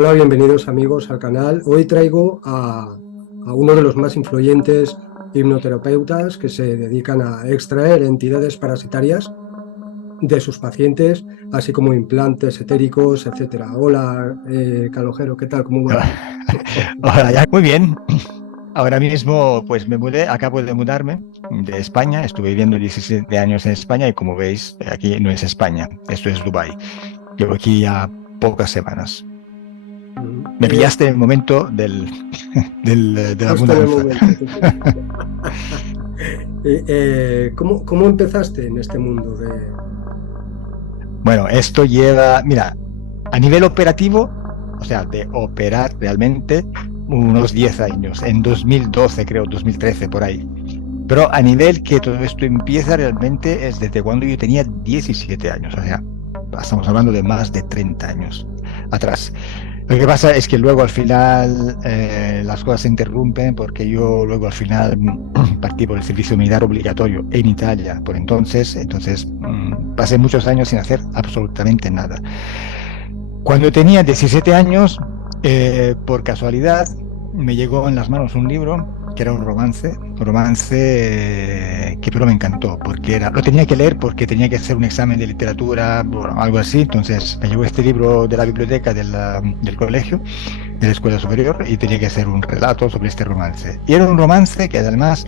Hola, bienvenidos amigos al canal. Hoy traigo a uno de los más influyentes hipnoterapeutas que se dedican a extraer entidades parasitarias de sus pacientes, así como implantes etéricos, etcétera. Hola, Calojero, ¿qué tal? ¿Cómo va? Hola, ya, muy bien. Ahora mismo, pues me mudé, acabo de mudarme de España. Estuve viviendo 17 años en España y como veis, aquí no es España, esto es Dubái. Llevo aquí ya pocas semanas. Mm, Me pillaste en el momento de la justo en el mudanza. momento. ¿Cómo empezaste en este mundo de... Bueno, esto lleva, mira, a nivel operativo, o sea, de operar realmente, unos 10 años. En 2012, creo, 2013, por ahí. Pero a nivel que todo esto empieza realmente es desde cuando yo tenía 17 años, o sea, estamos hablando de más de 30 años atrás. Lo que pasa es que luego al final las cosas se interrumpen porque yo luego al final partí por el servicio militar obligatorio en Italia por entonces pasé muchos años sin hacer absolutamente nada. Cuando tenía 17 años, por casualidad, me llegó en las manos un libro que era un romance que pero me encantó, porque lo tenía que leer porque tenía que hacer un examen de literatura, bueno, algo así. Entonces me llegó este libro de la biblioteca del colegio, de la escuela superior, y tenía que hacer un relato sobre este romance. Y era un romance que además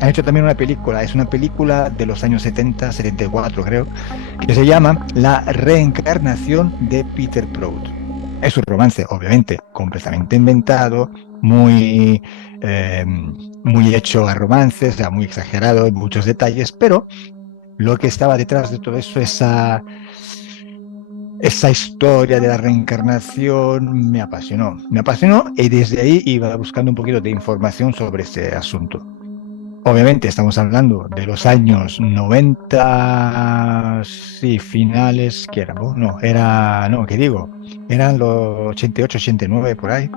han hecho también una película, es una película de los años 70, 74 creo, que se llama La reencarnación de Peter Prout. Es un romance, obviamente, completamente inventado, muy, eh, muy hecho a romances, o sea, muy exagerado en muchos detalles, pero lo que estaba detrás de todo eso, esa historia de la reencarnación, me apasionó y desde ahí iba buscando un poquito de información sobre este asunto. Obviamente estamos hablando de los años 90, sí, finales, ¿qué era? No, no, ¿qué digo? Eran los 88, 89 por ahí.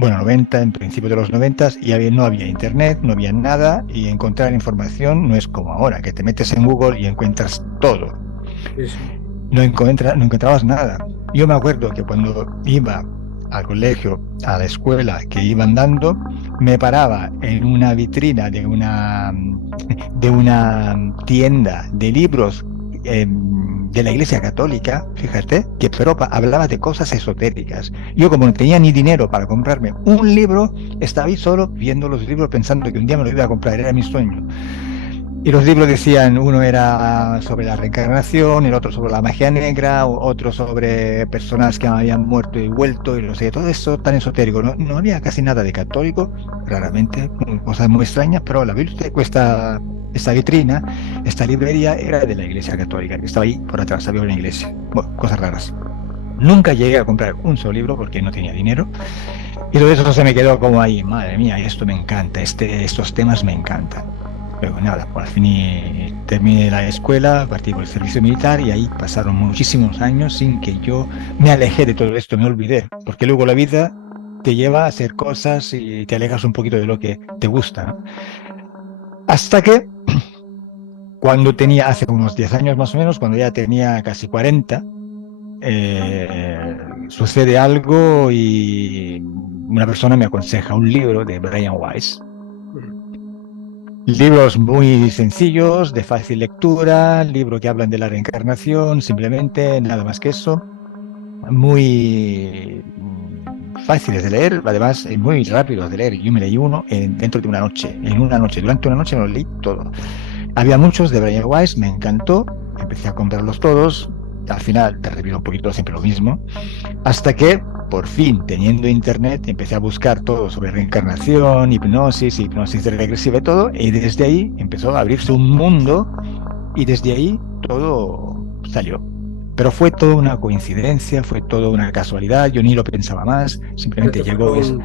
Bueno, 90, en principio de los 90 y no había internet, no había nada y encontrar información no es como ahora, que te metes en Google y encuentras todo. Sí, sí. No encontrabas nada. Yo me acuerdo que cuando iba al colegio, a la escuela que iba andando, me paraba en una vitrina de una tienda de libros de la Iglesia Católica, fíjate, que pero hablaba de cosas esotéricas. Yo como no tenía ni dinero para comprarme un libro, estaba ahí solo viendo los libros pensando que un día me lo iba a comprar, era mi sueño. Y los libros decían, uno era sobre la reencarnación, el otro sobre la magia negra, otro sobre personas que habían muerto y vuelto, y no sé, todo eso tan esotérico. No, no había casi nada de católico, raramente, cosas muy extrañas, pero la biblioteca, esta vitrina, esta librería era de la Iglesia Católica, que estaba ahí por atrás, había una iglesia. Bueno, cosas raras. Nunca llegué a comprar un solo libro porque no tenía dinero. Y todo eso se me quedó como ahí, madre mía, esto me encanta, estos temas me encantan. Luego nada, por fin terminé la escuela, partí por el servicio militar y ahí pasaron muchísimos años sin que yo me alejé de todo esto, me olvidé, porque luego la vida te lleva a hacer cosas y te alejas un poquito de lo que te gusta, ¿no? Hasta que cuando tenía, hace unos 10 años más o menos, cuando ya tenía casi 40, sucede algo y una persona me aconseja un libro de Brian Weiss. Mm. Libros muy sencillos, de fácil lectura, libro que hablan de la reencarnación, simplemente, nada más que eso. Muy fáciles de leer, además muy rápidos de leer. Yo me leí uno dentro de una noche, en una noche, durante una noche me lo leí todo. Había muchos de Brian Weiss, me encantó, empecé a comprarlos todos. Al final te repito un poquito siempre lo mismo. Hasta que, por fin, teniendo internet, empecé a buscar todo sobre reencarnación, hipnosis regresiva y todo, y desde ahí empezó a abrirse un mundo y desde ahí todo salió. Pero fue toda una coincidencia, fue toda una casualidad, yo ni lo pensaba más, Ya simplemente te llegó y fueron,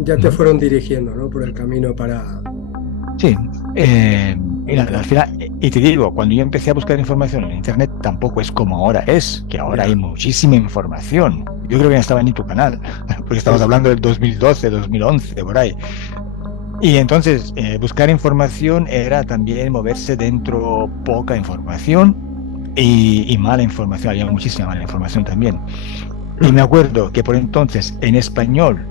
ya te Ujú. fueron dirigiendo, ¿no? Por el camino para... Sí, eh, y para nada, al final, y te digo, cuando yo empecé a buscar información en internet, tampoco es como ahora es, que ahora hay Ya, muchísima información. Yo creo que ya estaba en tu canal, porque sí, estamos sí. hablando del 2012, 2011, por ahí. Y entonces, buscar información era también moverse dentro poca información. y mala información, había muchísima mala información también. Y me acuerdo que por entonces, en español,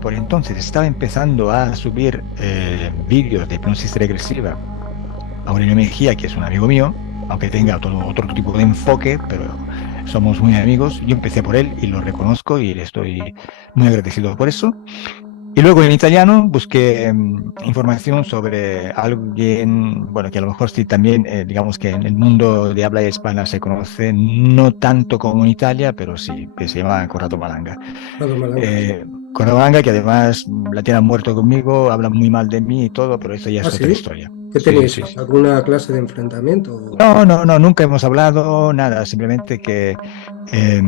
por entonces estaba empezando a subir vídeos de hipnosis regresiva Aurelio Mejía, que es un amigo mío, aunque tenga otro tipo de enfoque, pero somos muy amigos. Yo empecé por él y lo reconozco y le estoy muy agradecido por eso. Y luego en italiano busqué información sobre alguien, bueno, que a lo mejor sí también, digamos que en el mundo de habla hispana se conoce, no tanto como en Italia, pero sí, que se llama Corrado Malanga. Lado Malanga, sí. Corrado Malanga, que además la tiene muerto conmigo, habla muy mal de mí y todo, pero eso ya ¿Ah, es otra sí? historia. ¿Qué Sí, tenéis? sí, sí. ¿Alguna clase de enfrentamiento? No, no, no, nunca hemos hablado nada, simplemente que eh,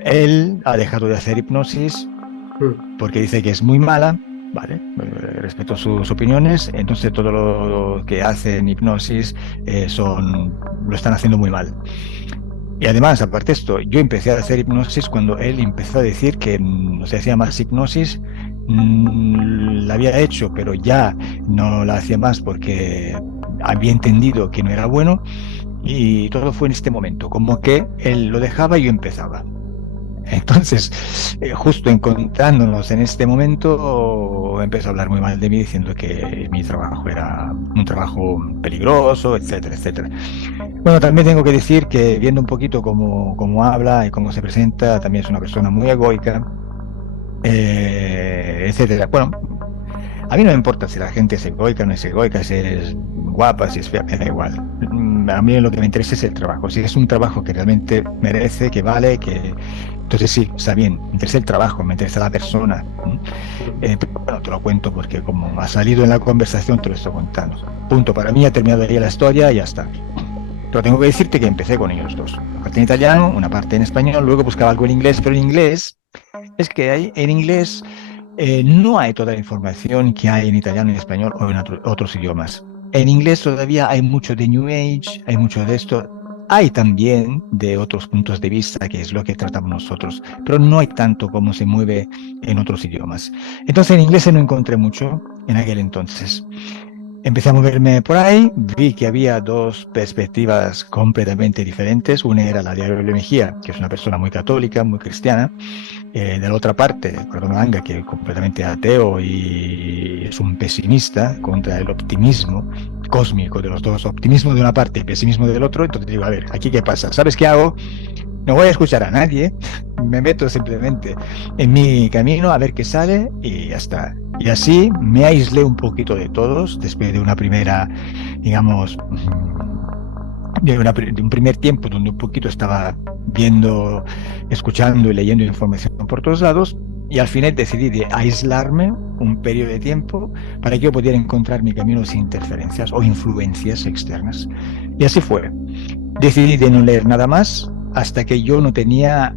él ha dejado de hacer hipnosis Mm. porque dice que es muy mala, ¿vale? Respeto sus opiniones, entonces todo lo que hace en hipnosis lo están haciendo muy mal. Y además, aparte de esto, yo empecé a hacer hipnosis cuando él empezó a decir que no se hacía más hipnosis, la había hecho, pero ya no la hacía más porque había entendido que no era bueno y todo fue en este momento, como que él lo dejaba y yo empezaba. Entonces, justo encontrándonos en este momento, empezó a hablar muy mal de mí, diciendo que mi trabajo era un trabajo peligroso, etcétera, etcétera. Bueno, también tengo que decir que viendo un poquito cómo habla y cómo se presenta, también es una persona muy egoica, etcétera. Bueno, a mí no me importa si la gente es egoica o no es egoica, si es guapa, si es fea, me da igual. A mí lo que me interesa es el trabajo. Si es un trabajo que realmente merece, que vale, que... Entonces sí, está bien, me interesa el trabajo, me interesa la persona. Pero bueno, te lo cuento porque como ha salido en la conversación, te lo estoy contando. Punto, para mí ha terminado ahí la historia y ya está. Pero tengo que decirte que empecé con ellos dos. Una parte en italiano, una parte en español, luego buscaba algo en inglés, pero en inglés es que en inglés no hay toda la información que hay en italiano, en español o en otros idiomas. En inglés todavía hay mucho de New Age, hay mucho de esto. Hay también de otros puntos de vista, que es lo que tratamos nosotros, pero no hay tanto como se mueve en otros idiomas. Entonces en inglés no encontré mucho en aquel entonces. Empecé a moverme por ahí, vi que había dos perspectivas completamente diferentes. Una era la de Aurelio Mejía, que es una persona muy católica, muy cristiana. De la otra parte, Cordón Anga, que es completamente ateo y es un pesimista contra el optimismo cósmico de los dos. Optimismo de una parte y pesimismo del otro. Entonces digo, a ver, ¿aquí qué pasa? ¿Sabes qué hago? No voy a escuchar a nadie, me meto simplemente en mi camino a ver qué sale y ya está. Y así me aislé un poquito de todos después de una primera, digamos, de un primer tiempo donde un poquito estaba viendo, escuchando y leyendo información por todos lados. Y al final decidí de aislarme un periodo de tiempo para que yo pudiera encontrar mi camino sin interferencias o influencias externas. Y así fue. Decidí de no leer nada más hasta que yo no tenía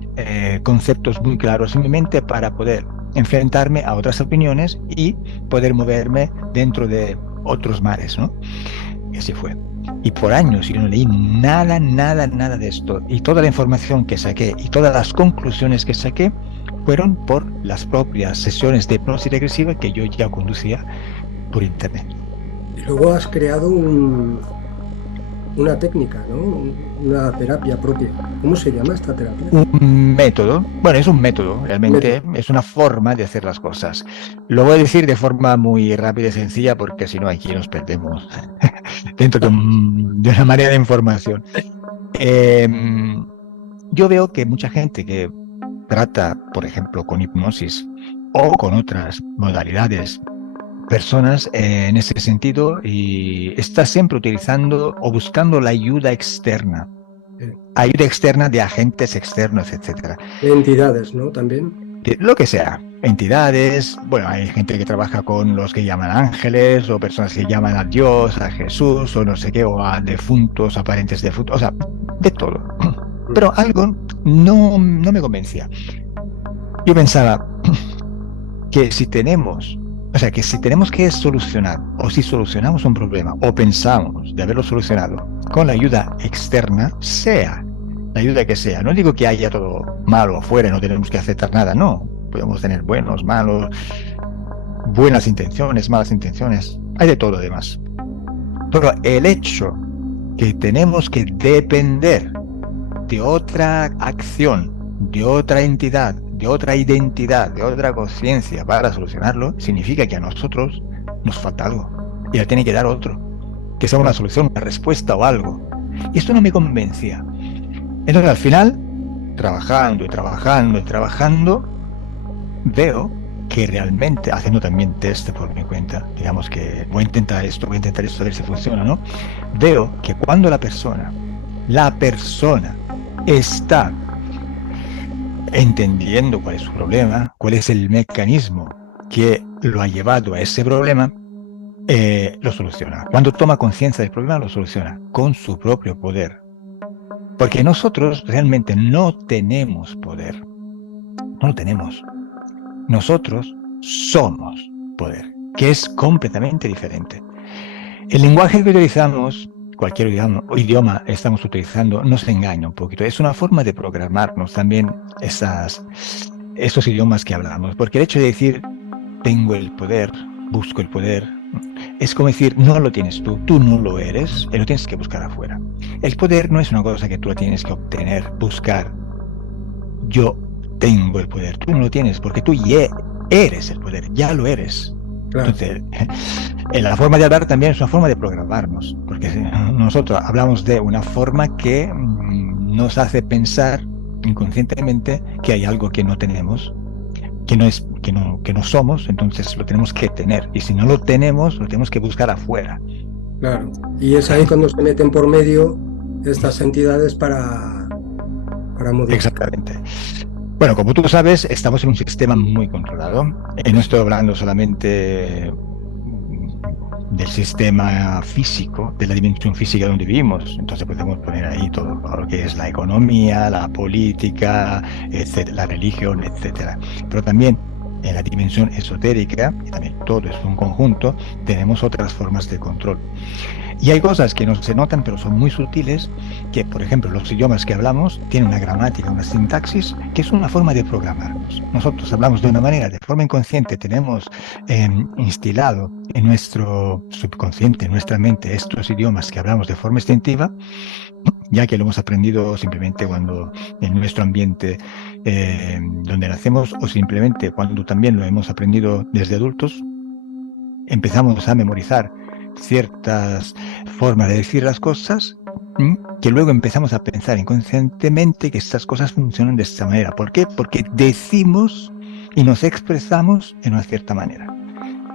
conceptos muy claros en mi mente para poder enfrentarme a otras opiniones y poder moverme dentro de otros mares, ¿no? Y así fue. Y por años yo no leí nada, nada, nada de esto. Y toda la información que saqué y todas las conclusiones que saqué fueron por las propias sesiones de hipnosis regresiva que yo ya conducía por internet. Y luego has creado una técnica, ¿no? Una terapia propia. ¿Cómo se llama esta terapia? Un método, bueno, es un método, realmente Método. es una forma de hacer las cosas. Lo voy a decir de forma muy rápida y sencilla porque si no aquí nos perdemos dentro de una marea de información. Eh, yo veo que mucha gente que trata, por ejemplo, con hipnosis o con otras modalidades, personas en ese sentido y está siempre utilizando o buscando la eh, ayuda externa de agentes externos, etcétera. de entidades, ¿no? También. De lo que sea, entidades, bueno, hay gente que trabaja con los que llaman ángeles o personas que llaman a Dios, a Jesús o no sé qué, o a defuntos, aparentes defuntos, o sea, de todo. Pero algo no me convencía. Yo pensaba que si tenemos, o sea, que si tenemos que solucionar o si solucionamos un problema o pensamos de haberlo solucionado con la ayuda externa, sea la ayuda que sea. No digo que haya todo malo afuera, no tenemos que aceptar nada, no. Podemos tener buenos, malos, buenas intenciones, malas intenciones. Hay de todo además. Pero el hecho que tenemos que depender de otra acción, de otra entidad, de otra identidad, de otra conciencia para solucionarlo, significa que a nosotros nos falta algo y la tiene que dar otro, que sea una solución, una respuesta o algo. Y esto no me convencía. Entonces al final, trabajando y trabajando y trabajando, veo que realmente, haciendo también test por mi cuenta, digamos que voy a intentar esto, a ver si funciona, ¿no? Veo que cuando la persona está entendiendo cuál es su problema, cuál es el mecanismo que lo ha llevado a ese problema, lo soluciona. Cuando toma conciencia del problema, lo soluciona con su propio poder. Porque nosotros realmente no tenemos poder. No lo tenemos. Nosotros somos poder, que es completamente diferente. El lenguaje que utilizamos, cualquier idioma estamos utilizando, nos engaña un poquito. Es una forma de programarnos también esos idiomas que hablamos. Porque el hecho de decir, tengo el poder, busco el poder, es como decir, no lo tienes tú no lo eres, y lo tienes que buscar afuera. El poder no es una cosa que tú la tienes que obtener, buscar. Yo tengo el poder, tú no lo tienes, porque tú ya eres el poder, ya lo eres. Claro. Entonces, la forma de hablar también es una forma de programarnos, porque nosotros hablamos de una forma que nos hace pensar inconscientemente que hay algo que no tenemos, que no somos, entonces lo tenemos que tener, y si no lo tenemos, lo tenemos que buscar afuera. Claro, y es ahí cuando se meten por medio estas entidades para modificar. Exactamente. Bueno, como tú sabes, estamos en un sistema muy controlado. Y no estoy hablando solamente del sistema físico, de la dimensión física donde vivimos. Entonces podemos poner ahí todo lo que es la economía, la política, etcétera, la religión, etcétera. Pero también en la dimensión esotérica, y también todo es un conjunto, tenemos otras formas de control. Y hay cosas que no se notan, pero son muy sutiles, que, por ejemplo, los idiomas que hablamos tienen una gramática, una sintaxis, que es una forma de programarnos. Nosotros hablamos de una manera, de forma inconsciente, tenemos instilado en nuestro subconsciente, en nuestra mente, estos idiomas que hablamos de forma instintiva, ya que lo hemos aprendido simplemente cuando en nuestro ambiente donde nacemos, o simplemente cuando también lo hemos aprendido desde adultos, empezamos a memorizar ciertas formas de decir las cosas, que luego empezamos a pensar inconscientemente que estas cosas funcionan de esta manera. ¿Por qué? Porque decimos y nos expresamos en una cierta manera.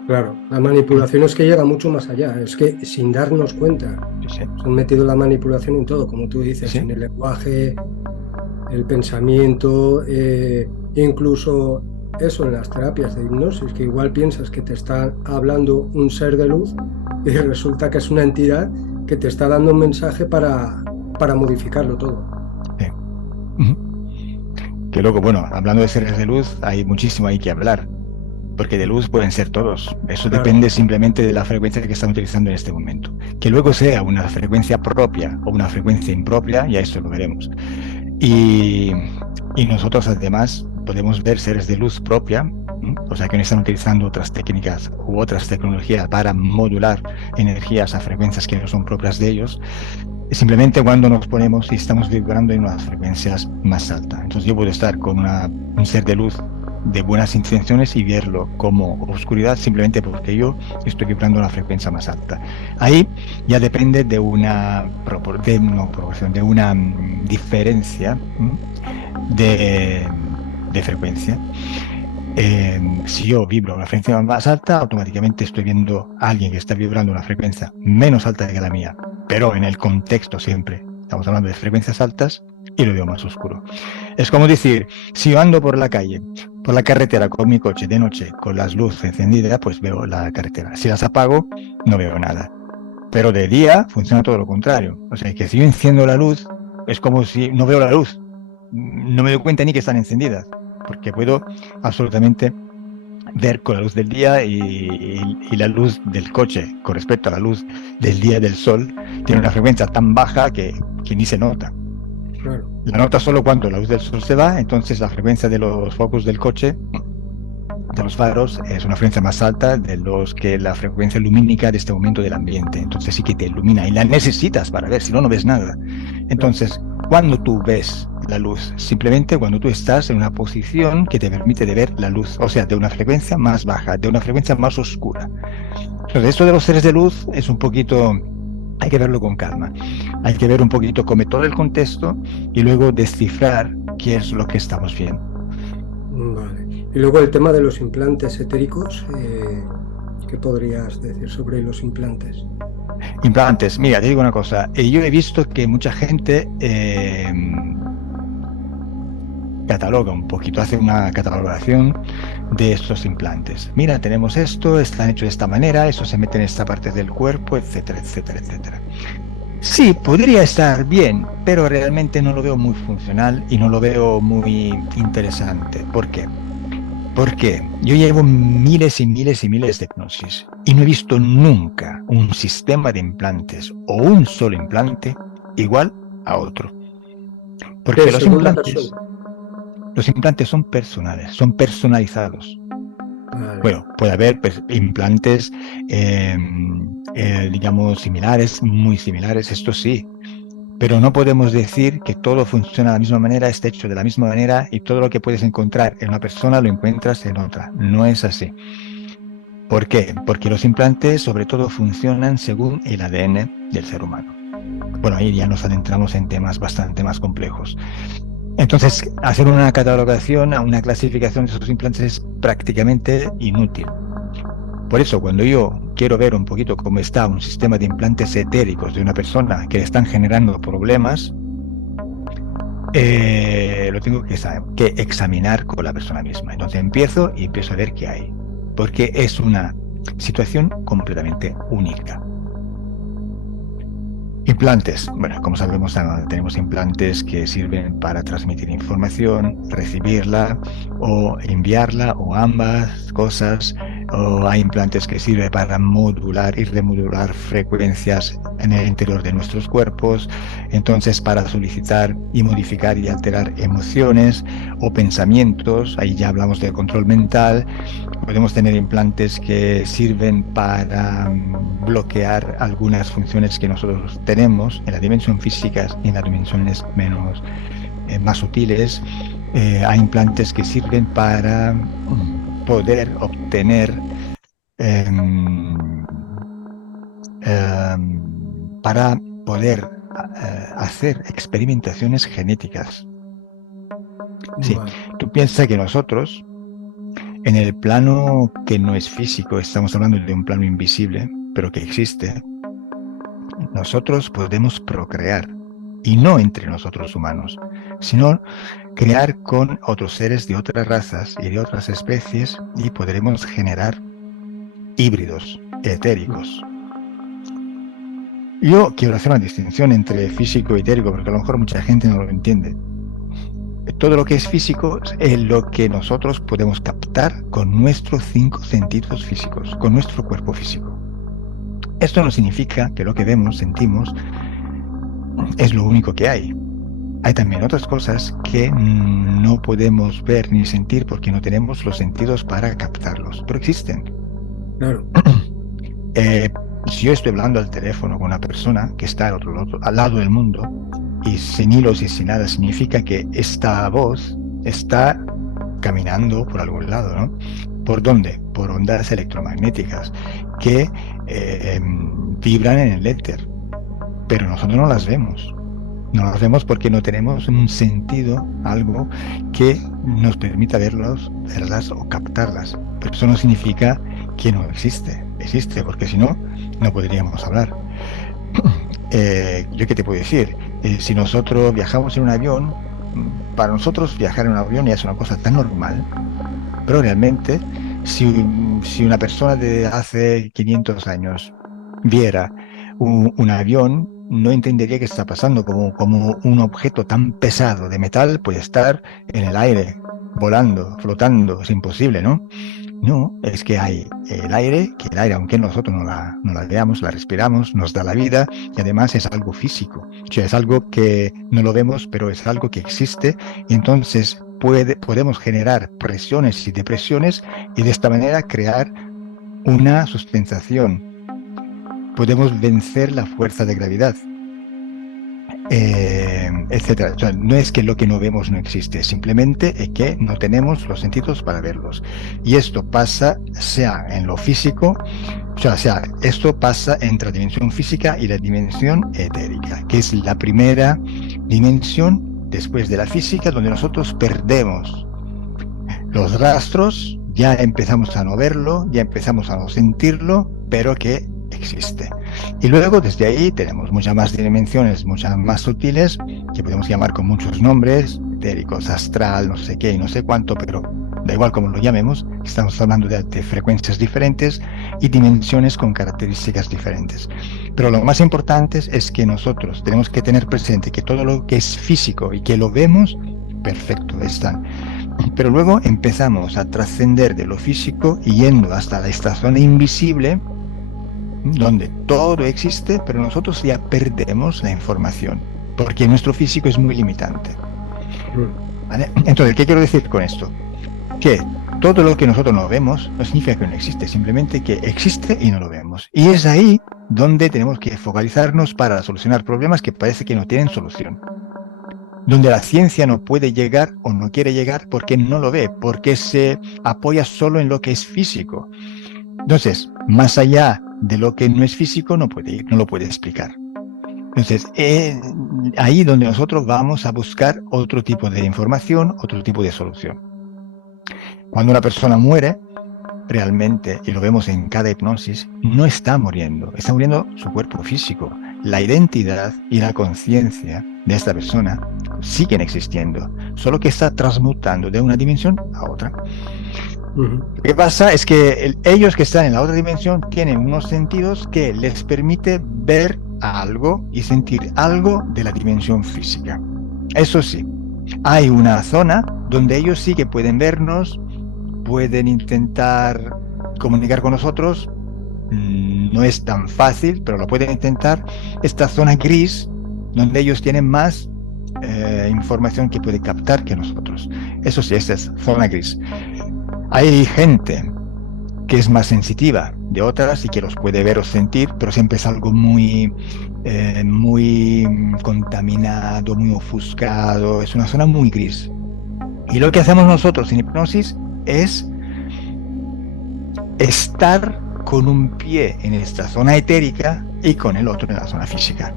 Claro, la manipulación es que llega mucho más allá, es que sin darnos cuenta, Sí. se han metido la manipulación en todo, como tú dices, Sí. en el lenguaje, el pensamiento, incluso eso en las terapias de hipnosis, que igual piensas que te está hablando un ser de luz y resulta que es una entidad que te está dando un mensaje para modificarlo todo. Sí. Que luego, bueno, hablando de seres de luz, hay muchísimo ahí que hablar, porque de luz pueden ser todos. Eso Claro. Depende simplemente de la frecuencia que están utilizando en este momento. Que luego sea una frecuencia propia o una frecuencia impropia, ya eso lo veremos. Y nosotros además podemos ver seres de luz propia, o sea que no están utilizando otras técnicas u otras tecnologías para modular energías a frecuencias que no son propias de ellos, simplemente cuando nos ponemos y estamos vibrando en unas frecuencias más altas. Entonces yo puedo estar con un ser de luz de buenas intenciones y verlo como oscuridad simplemente porque yo estoy vibrando una frecuencia más alta. Ahí ya depende de una diferencia de frecuencia. Si yo vibro una frecuencia más alta, automáticamente estoy viendo a alguien que está vibrando una frecuencia menos alta que la mía, pero en el contexto siempre estamos hablando de frecuencias altas y lo veo más oscuro. Es como decir, si yo ando por la calle, por la carretera con mi coche de noche con las luces encendidas, pues veo la carretera. Si las apago, no veo nada. Pero de día funciona todo lo contrario. O sea, que si yo enciendo la luz, es como si no veo la luz. No me doy cuenta ni que están encendidas, porque puedo absolutamente ver con la luz del día y la luz del coche con respecto a la luz del día del sol tiene una frecuencia tan baja que ni se nota. Claro. La nota solo cuando la luz del sol se va, entonces la frecuencia de los focos del coche de los faros es una frecuencia más alta de los que la frecuencia lumínica de este momento del ambiente. Entonces sí que te ilumina y la necesitas para ver, si no, no ves nada. Entonces, ¿cuándo tú ves la luz? Simplemente cuando tú estás en una posición que te permite de ver la luz, o sea, de una frecuencia más baja, de una frecuencia más oscura. Entonces, esto de los seres de luz es un poquito, hay que verlo con calma. Hay que ver un poquito como todo el contexto y luego descifrar qué es lo que estamos viendo. Vale. Y luego el tema de los implantes etéricos, ¿qué podrías decir sobre los implantes? Implantes, mira, te digo una cosa, yo he visto que mucha gente cataloga un poquito, hace una catalogación de estos implantes. Mira, tenemos esto, están hechos de esta manera, eso se mete en esta parte del cuerpo, etcétera, etcétera, etcétera. Sí, podría estar bien, pero realmente no lo veo muy funcional y no lo veo muy interesante. ¿Por qué? Porque yo llevo miles y miles y miles de hipnosis y no he visto nunca un sistema de implantes o un solo implante igual a otro. Porque Según la persona. los implantes son personales, son personalizados. Vale. Bueno, puede haber implantes, digamos, similares, muy similares, esto sí, pero no podemos decir que todo funciona de la misma manera, está hecho de la misma manera y todo lo que puedes encontrar en una persona lo encuentras en otra. No es así. ¿Por qué? Porque los implantes sobre todo funcionan según el ADN del ser humano. Bueno, ahí ya nos adentramos en temas bastante más complejos. Entonces, hacer una catalogación, una clasificación de esos implantes es prácticamente inútil. Por eso, cuando yo quiero ver un poquito cómo está un sistema de implantes etéricos de una persona que le están generando problemas, lo tengo que examinar con la persona misma. Entonces empiezo a ver qué hay, porque es una situación completamente única. Implantes. Bueno, como sabemos, tenemos implantes que sirven para transmitir información, recibirla o enviarla o ambas cosas. O hay implantes que sirven para modular y remodular frecuencias en el interior de nuestros cuerpos. Entonces, para solicitar y modificar y alterar emociones o pensamientos. Ahí ya hablamos de control mental. Podemos tener implantes que sirven para bloquear algunas funciones que nosotros tenemos en la dimensión física y en las dimensiones más sutiles. Hay implantes que sirven para poder obtener, para poder hacer experimentaciones genéticas. Sí, Vale. tú piensas que nosotros, en el plano que no es físico, estamos hablando de un plano invisible, pero que existe, nosotros podemos procrear, y no entre nosotros humanos, sino crear con otros seres de otras razas y de otras especies, y podremos generar híbridos etéricos. Yo quiero hacer una distinción entre físico y etérico, porque a lo mejor mucha gente no lo entiende. Todo lo que es físico es lo que nosotros podemos captar con nuestros 5 sentidos físicos, con nuestro cuerpo físico. Esto no significa que lo que vemos, sentimos, es lo único que hay. Hay también otras cosas que no podemos ver ni sentir porque no tenemos los sentidos para captarlos, pero existen. Claro. Si yo estoy hablando al teléfono con una persona que está al lado del mundo, y sin hilos y sin nada, significa que esta voz está caminando por algún lado, ¿no? ¿Por dónde? Por ondas electromagnéticas que vibran en el éter, pero nosotros no las vemos. No las vemos porque no tenemos un sentido, algo que nos permita verlas o captarlas. Pero eso no significa que no existe. Existe, porque si no, no podríamos hablar. ¿Yo qué te puedo decir? Si nosotros viajamos en un avión, para nosotros viajar en un avión ya es una cosa tan normal, pero realmente si una persona de hace 500 años viera un avión, no entendería qué está pasando, como un objeto tan pesado de metal puede estar en el aire, volando, flotando, es imposible, ¿no? No, es que hay el aire, aunque nosotros no la veamos, la respiramos, nos da la vida y además es algo físico. O sea, es algo que no lo vemos, pero es algo que existe y entonces podemos generar presiones y depresiones y de esta manera crear una sustentación. Podemos vencer la fuerza de gravedad, etcétera. O sea, no es que lo que no vemos no existe, simplemente es que no tenemos los sentidos para verlos. Y esto pasa, sea en lo físico, esto pasa entre la dimensión física y la dimensión etérica, que es la primera dimensión después de la física, donde nosotros perdemos los rastros, ya empezamos a no verlo, ya empezamos a no sentirlo, pero que existe. Y luego desde ahí tenemos muchas más dimensiones, muchas más sutiles, que podemos llamar con muchos nombres, etéricos, astral, no sé qué y no sé cuánto, pero da igual como lo llamemos, estamos hablando de frecuencias diferentes y dimensiones con características diferentes. Pero lo más importante es que nosotros tenemos que tener presente que todo lo que es físico y que lo vemos, perfecto, está. Pero luego empezamos a trascender de lo físico y yendo hasta esta zona invisible, donde todo existe, pero nosotros ya perdemos la información, porque nuestro físico es muy limitante. ¿Vale? Entonces, ¿qué quiero decir con esto? Que todo lo que nosotros no vemos no significa que no existe, simplemente que existe y no lo vemos. Y es ahí donde tenemos que focalizarnos para solucionar problemas que parece que no tienen solución. Donde la ciencia no puede llegar o no quiere llegar porque no lo ve, porque se apoya solo en lo que es físico. Entonces, más allá de lo que no es físico, no puede ir, no lo puede explicar. Entonces, ahí donde nosotros vamos a buscar otro tipo de información, otro tipo de solución. Cuando una persona muere, realmente, y lo vemos en cada hipnosis, no está muriendo su cuerpo físico. La identidad y la conciencia de esta persona siguen existiendo, solo que está transmutando de una dimensión a otra. Lo que pasa es que ellos que están en la otra dimensión tienen unos sentidos que les permite ver algo y sentir algo de la dimensión física. Eso sí, hay una zona donde ellos sí que pueden vernos, pueden intentar comunicar con nosotros. No es tan fácil, pero lo pueden intentar. Esta zona gris, donde ellos tienen más información que puede captar que nosotros. Eso sí, esta es zona gris. Hay gente que es más sensitiva de otras y que los puede ver o sentir, pero siempre es algo muy contaminado, muy ofuscado. Es una zona muy gris. Y lo que hacemos nosotros en hipnosis es estar con un pie en esta zona etérica y con el otro en la zona física.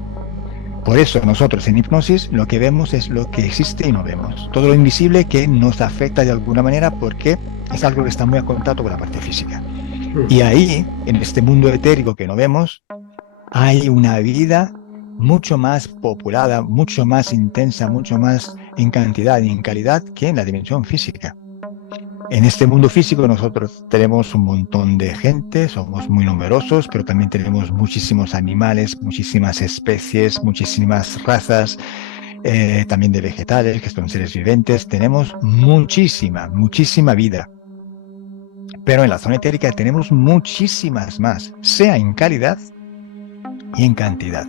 Por eso nosotros en hipnosis lo que vemos es lo que existe y no vemos. Todo lo invisible que nos afecta de alguna manera porque es algo que está muy a contacto con la parte física. Y ahí, en este mundo etérico que no vemos, hay una vida mucho más populada, mucho más intensa, mucho más en cantidad y en calidad que en la dimensión física. En este mundo físico nosotros tenemos un montón de gente, somos muy numerosos, pero también tenemos muchísimos animales, muchísimas especies, muchísimas razas, también de vegetales, que son seres viventes. Tenemos muchísima vida. Pero en la zona etérica tenemos muchísimas más, sea en calidad y en cantidad.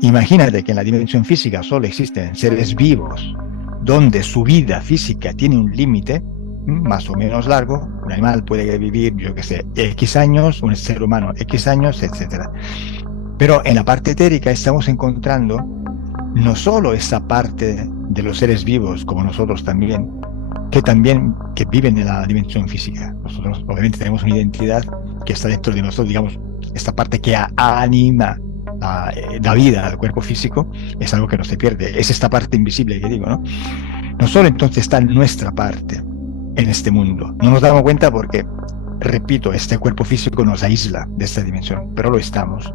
Imagínate que en la dimensión física solo existen seres vivos, donde su vida física tiene un límite más o menos largo. Un animal puede vivir, yo qué sé, X años, un ser humano X años, etc. Pero en la parte etérica estamos encontrando no solo esa parte de los seres vivos, como nosotros también, que viven en la dimensión física. Nosotros obviamente tenemos una identidad que está dentro de nosotros, digamos, esta parte que anima la vida al cuerpo físico, es algo que no se pierde. Es esta parte invisible que digo, ¿no? No solo entonces está nuestra parte en este mundo. No nos damos cuenta porque, repito, este cuerpo físico nos aísla de esta dimensión, pero lo estamos.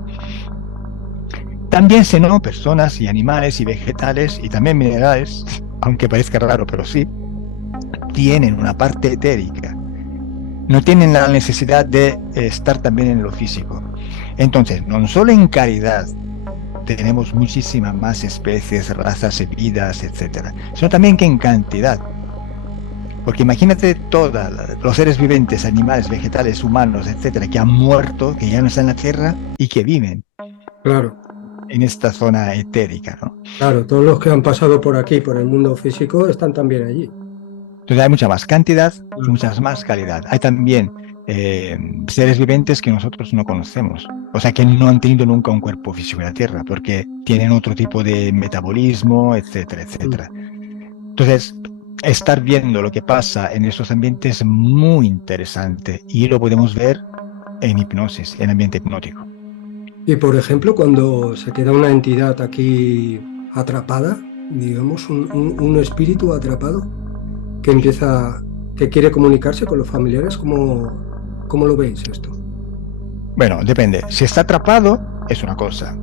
También personas y animales y vegetales y también minerales, aunque parezca raro, pero sí, tienen una parte etérica. No tienen la necesidad de estar también en lo físico. Entonces, no solo en calidad tenemos muchísimas más especies, razas, vidas, etcétera, sino también que en cantidad. Porque imagínate todos los seres viventes, animales, vegetales, humanos, etcétera, que han muerto, que ya no están en la Tierra y que viven. Claro. En esta zona etérica, ¿no? Claro, todos los que han pasado por aquí, por el mundo físico, están también allí. Entonces hay mucha más cantidad y mucha más calidad. Hay también seres vivientes que nosotros no conocemos, o sea, que no han tenido nunca un cuerpo físico en la Tierra, porque tienen otro tipo de metabolismo, etcétera, etcétera. Entonces, estar viendo lo que pasa en esos ambientes es muy interesante y lo podemos ver en hipnosis, en ambiente hipnótico. Y por ejemplo, cuando se queda una entidad aquí atrapada, digamos, un espíritu atrapado, que empieza, que quiere comunicarse con los familiares, ¿cómo lo veis esto? Bueno, depende. Si está atrapado, es una cosa.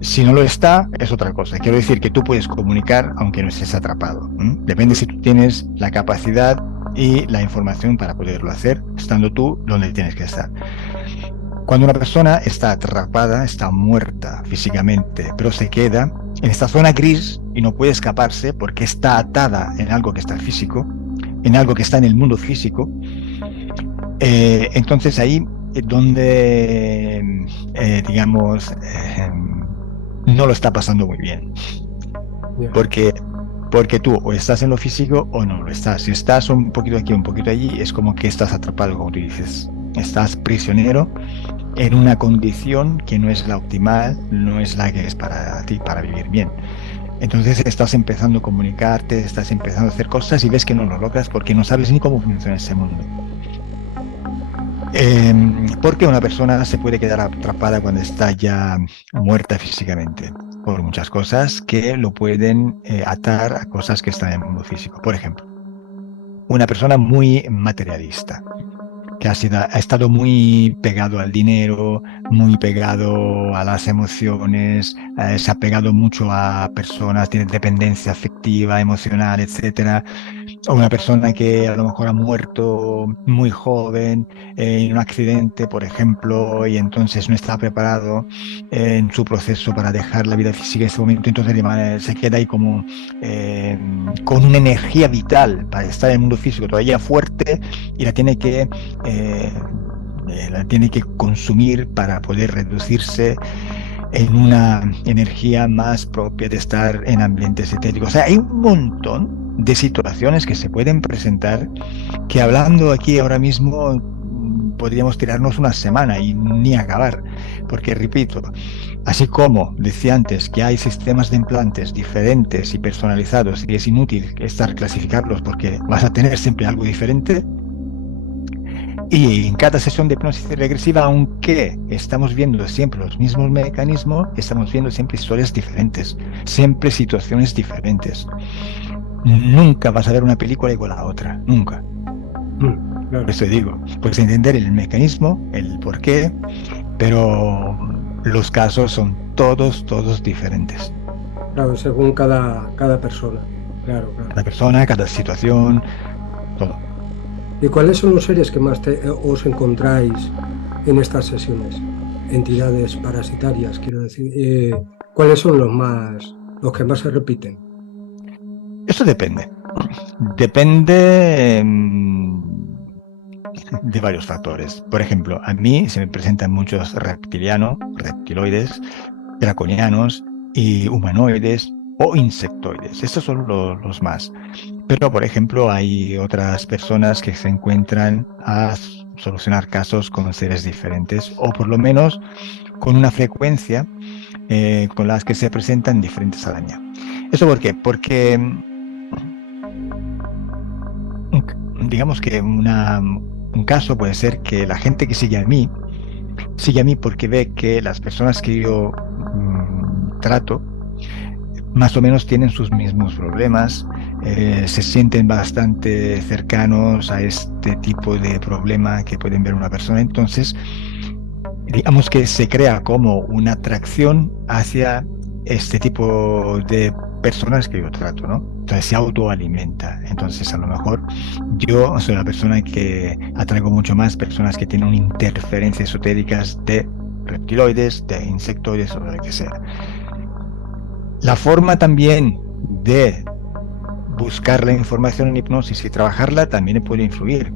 Si no lo está, es otra cosa. Quiero decir que tú puedes comunicar aunque no estés atrapado. Depende si tú tienes la capacidad y la información para poderlo hacer, estando tú donde tienes que estar. Cuando una persona está atrapada, está muerta físicamente, pero se queda en esta zona gris y no puede escaparse porque está atada en algo que está físico, en algo que está en el mundo físico, entonces ahí es donde, digamos, no lo está pasando muy bien. Ya. Porque tú o estás en lo físico o no lo estás. Si estás un poquito aquí, un poquito allí, es como que estás atrapado, como tú dices. Estás prisionero en una condición que no es la optimal, no es la que es para ti, para vivir bien. Entonces estás empezando a comunicarte, estás empezando a hacer cosas y ves que no lo logras porque no sabes ni cómo funciona ese mundo. Porque una persona se puede quedar atrapada cuando está ya muerta físicamente, por muchas cosas que lo pueden atar a cosas que están en el mundo físico. Por ejemplo, una persona muy materialista, que ha estado muy pegado al dinero, muy pegado a las emociones, se ha pegado mucho a personas, tiene dependencia afectiva, emocional, etcétera. O una persona que a lo mejor ha muerto muy joven en un accidente, por ejemplo, y entonces no está preparado en su proceso para dejar la vida física en ese momento, entonces se queda ahí como con una energía vital para estar en el mundo físico todavía fuerte y la tiene que consumir para poder reducirse en una energía más propia de estar en ambientes etéricos. O sea, hay un montón de situaciones que se pueden presentar que hablando aquí ahora mismo podríamos tirarnos una semana y ni acabar, porque repito, así como decía antes que hay sistemas de implantes diferentes y personalizados y es inútil estar clasificarlos porque vas a tener siempre algo diferente, y en cada sesión de hipnosis regresiva, aunque estamos viendo siempre los mismos mecanismos, estamos viendo siempre historias diferentes, siempre situaciones diferentes. Nunca vas a ver una película igual a la otra, nunca. Claro. Por eso digo, puedes entender el mecanismo, el porqué, pero los casos son todos diferentes. Claro, según cada persona. Claro, claro. Cada persona, cada situación, todo. ¿Y cuáles son los seres que más os encontráis en estas sesiones? Entidades parasitarias, quiero decir. ¿Cuáles son los que más se repiten? Eso depende. Depende de varios factores. Por ejemplo, a mí se me presentan muchos reptiloides, draconianos y humanoides o insectoides. Estos son los más. Pero, por ejemplo, hay otras personas que se encuentran a solucionar casos con seres diferentes o por lo menos con una frecuencia con las que se presentan diferentes al año. ¿Eso por qué? Porque digamos que un caso puede ser que la gente que sigue a mí porque ve que las personas que yo trato más o menos tienen sus mismos problemas, se sienten bastante cercanos a este tipo de problema que pueden ver una persona. Entonces, digamos que se crea como una atracción hacia este tipo de personas que yo trato, ¿no? Entonces se autoalimenta. Entonces, a lo mejor yo soy la persona que atraigo mucho más personas que tienen interferencias esotéricas de reptiloides, de insectoides o de lo que sea. La forma también de buscar la información en hipnosis y trabajarla también puede influir,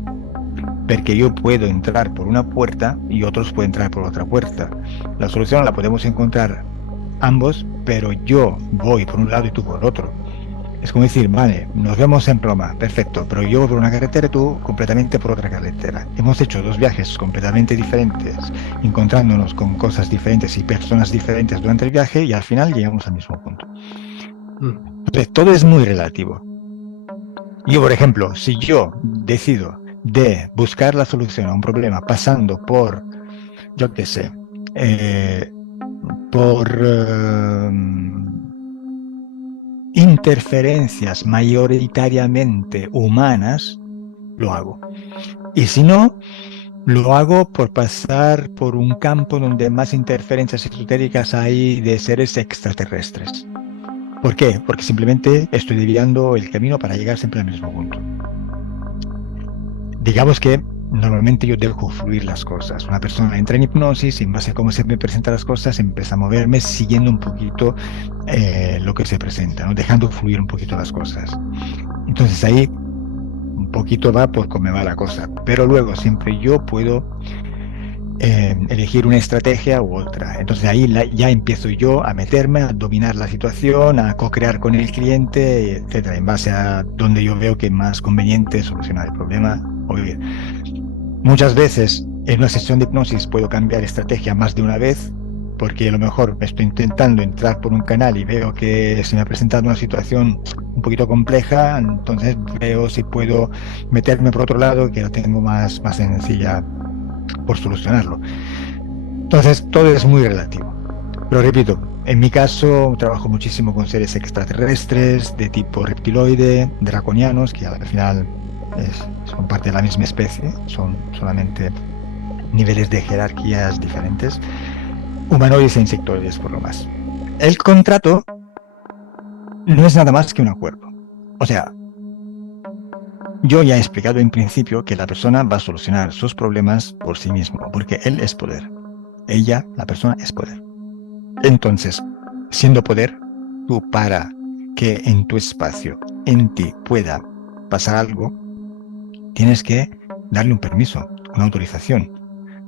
porque yo puedo entrar por una puerta y otros pueden entrar por otra puerta. La solución la podemos encontrar ambos, pero yo voy por un lado y tú por otro. Es como decir, vale, nos vemos en Roma, perfecto, pero yo por una carretera y tú completamente por otra carretera. Hemos hecho dos viajes completamente diferentes, encontrándonos con cosas diferentes y personas diferentes durante el viaje y al final llegamos al mismo punto. Entonces, todo es muy relativo. Yo, por ejemplo, si yo decido de buscar la solución a un problema pasando por, yo qué sé, por interferencias mayoritariamente humanas, lo hago. Y si no, lo hago por pasar por un campo donde más interferencias esotéricas hay de seres extraterrestres. ¿Por qué? Porque simplemente estoy desviando el camino para llegar siempre al mismo punto. Digamos que normalmente yo dejo fluir las cosas. Una persona entra en hipnosis y en base a cómo se me presentan las cosas empieza a moverme siguiendo un poquito lo que se presenta, ¿no? Dejando fluir un poquito las cosas. Entonces ahí un poquito va por cómo va la cosa. Pero luego siempre yo puedo elegir una estrategia u otra. Entonces ahí ya empiezo yo a meterme, a dominar la situación, a co-crear con el cliente, etcétera, en base a donde yo veo que es más conveniente solucionar el problema o vivir. Muchas veces en una sesión de hipnosis puedo cambiar estrategia más de una vez, porque a lo mejor estoy intentando entrar por un canal y veo que se me ha presentado una situación un poquito compleja, entonces veo si puedo meterme por otro lado, que lo tengo más sencilla por solucionarlo. Entonces todo es muy relativo. Pero repito, en mi caso trabajo muchísimo con seres extraterrestres de tipo reptiloide, draconianos, que al final son parte de la misma especie, son solamente niveles de jerarquías diferentes, humanoides e insectoides por lo más. El contrato no es nada más que un acuerdo. O sea, yo ya he explicado en principio que la persona va a solucionar sus problemas por sí mismo, porque él es poder. Ella, la persona, es poder. Entonces, siendo poder, tú para que en tu espacio, en ti, pueda pasar algo, tienes que darle un permiso, una autorización,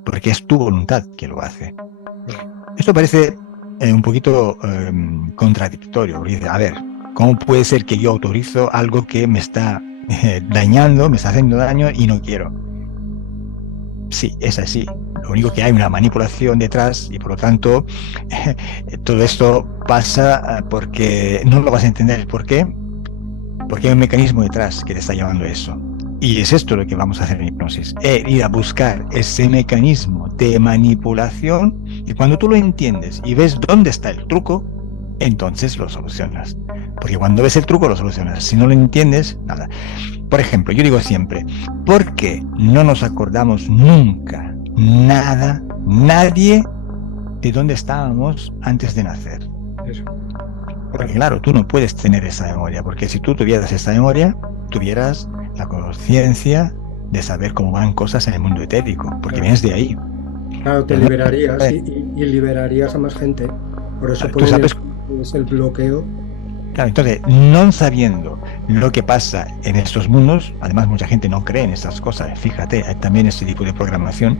porque es tu voluntad que lo hace. Esto parece un poquito contradictorio, porque dice, a ver, ¿cómo puede ser que yo autorizo algo que me está dañando, me está haciendo daño y no quiero? Sí, es así. Lo único que hay una manipulación detrás y por lo tanto todo esto pasa porque no lo vas a entender. ¿Por qué? Porque hay un mecanismo detrás que te está llevando a eso. Y es esto lo que vamos a hacer en hipnosis. Ir a buscar ese mecanismo de manipulación y cuando tú lo entiendes y ves dónde está el truco, entonces lo solucionas. Porque cuando ves el truco lo solucionas. Si no lo entiendes, nada. Por ejemplo, yo digo siempre, ¿por qué no nos acordamos nunca, nada, nadie de dónde estábamos antes de nacer? Eso. Porque claro, tú no puedes tener esa memoria, porque si tú tuvieras esa memoria, tuvieras la conciencia de saber cómo van cosas en el mundo etérico, porque vienes de ahí. Claro, te liberarías y liberarías a más gente. Por eso Tú sabes, es el bloqueo. claro, entonces, no sabiendo lo que pasa en estos mundos, además mucha gente no cree en esas cosas, fíjate, hay también ese tipo de programación,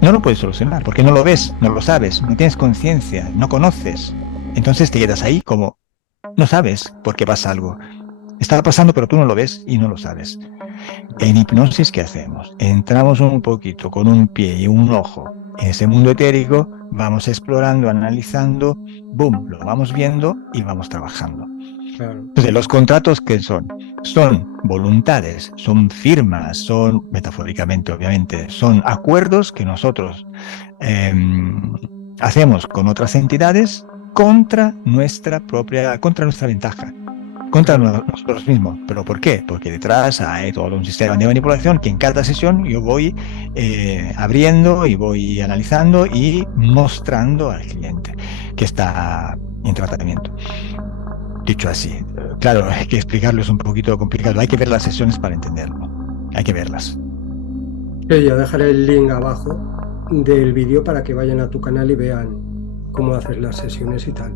no lo puedes solucionar, porque no lo ves, no lo sabes, no tienes conciencia, no conoces. Entonces te quedas ahí como, no sabes por qué pasa algo. Está pasando, pero tú no lo ves y no lo sabes. En hipnosis, ¿qué hacemos? Entramos un poquito con un pie y un ojo en ese mundo etérico, vamos explorando, analizando, boom, lo vamos viendo y vamos trabajando. Claro. Entonces, los contratos, ¿qué son? Son voluntades, son firmas, son, metafóricamente obviamente, son acuerdos que nosotros hacemos con otras entidades contra nuestra ventaja, contra nosotros mismos. ¿Pero por qué? Porque detrás hay todo un sistema de manipulación que en cada sesión yo voy abriendo y voy analizando y mostrando al cliente que está en tratamiento. Dicho así, claro, hay que explicarlo, es un poquito complicado. Hay que ver las sesiones para entenderlo. Hay que verlas. Sí, yo dejaré el link abajo del vídeo para que vayan a tu canal y vean cómo haces las sesiones y tal.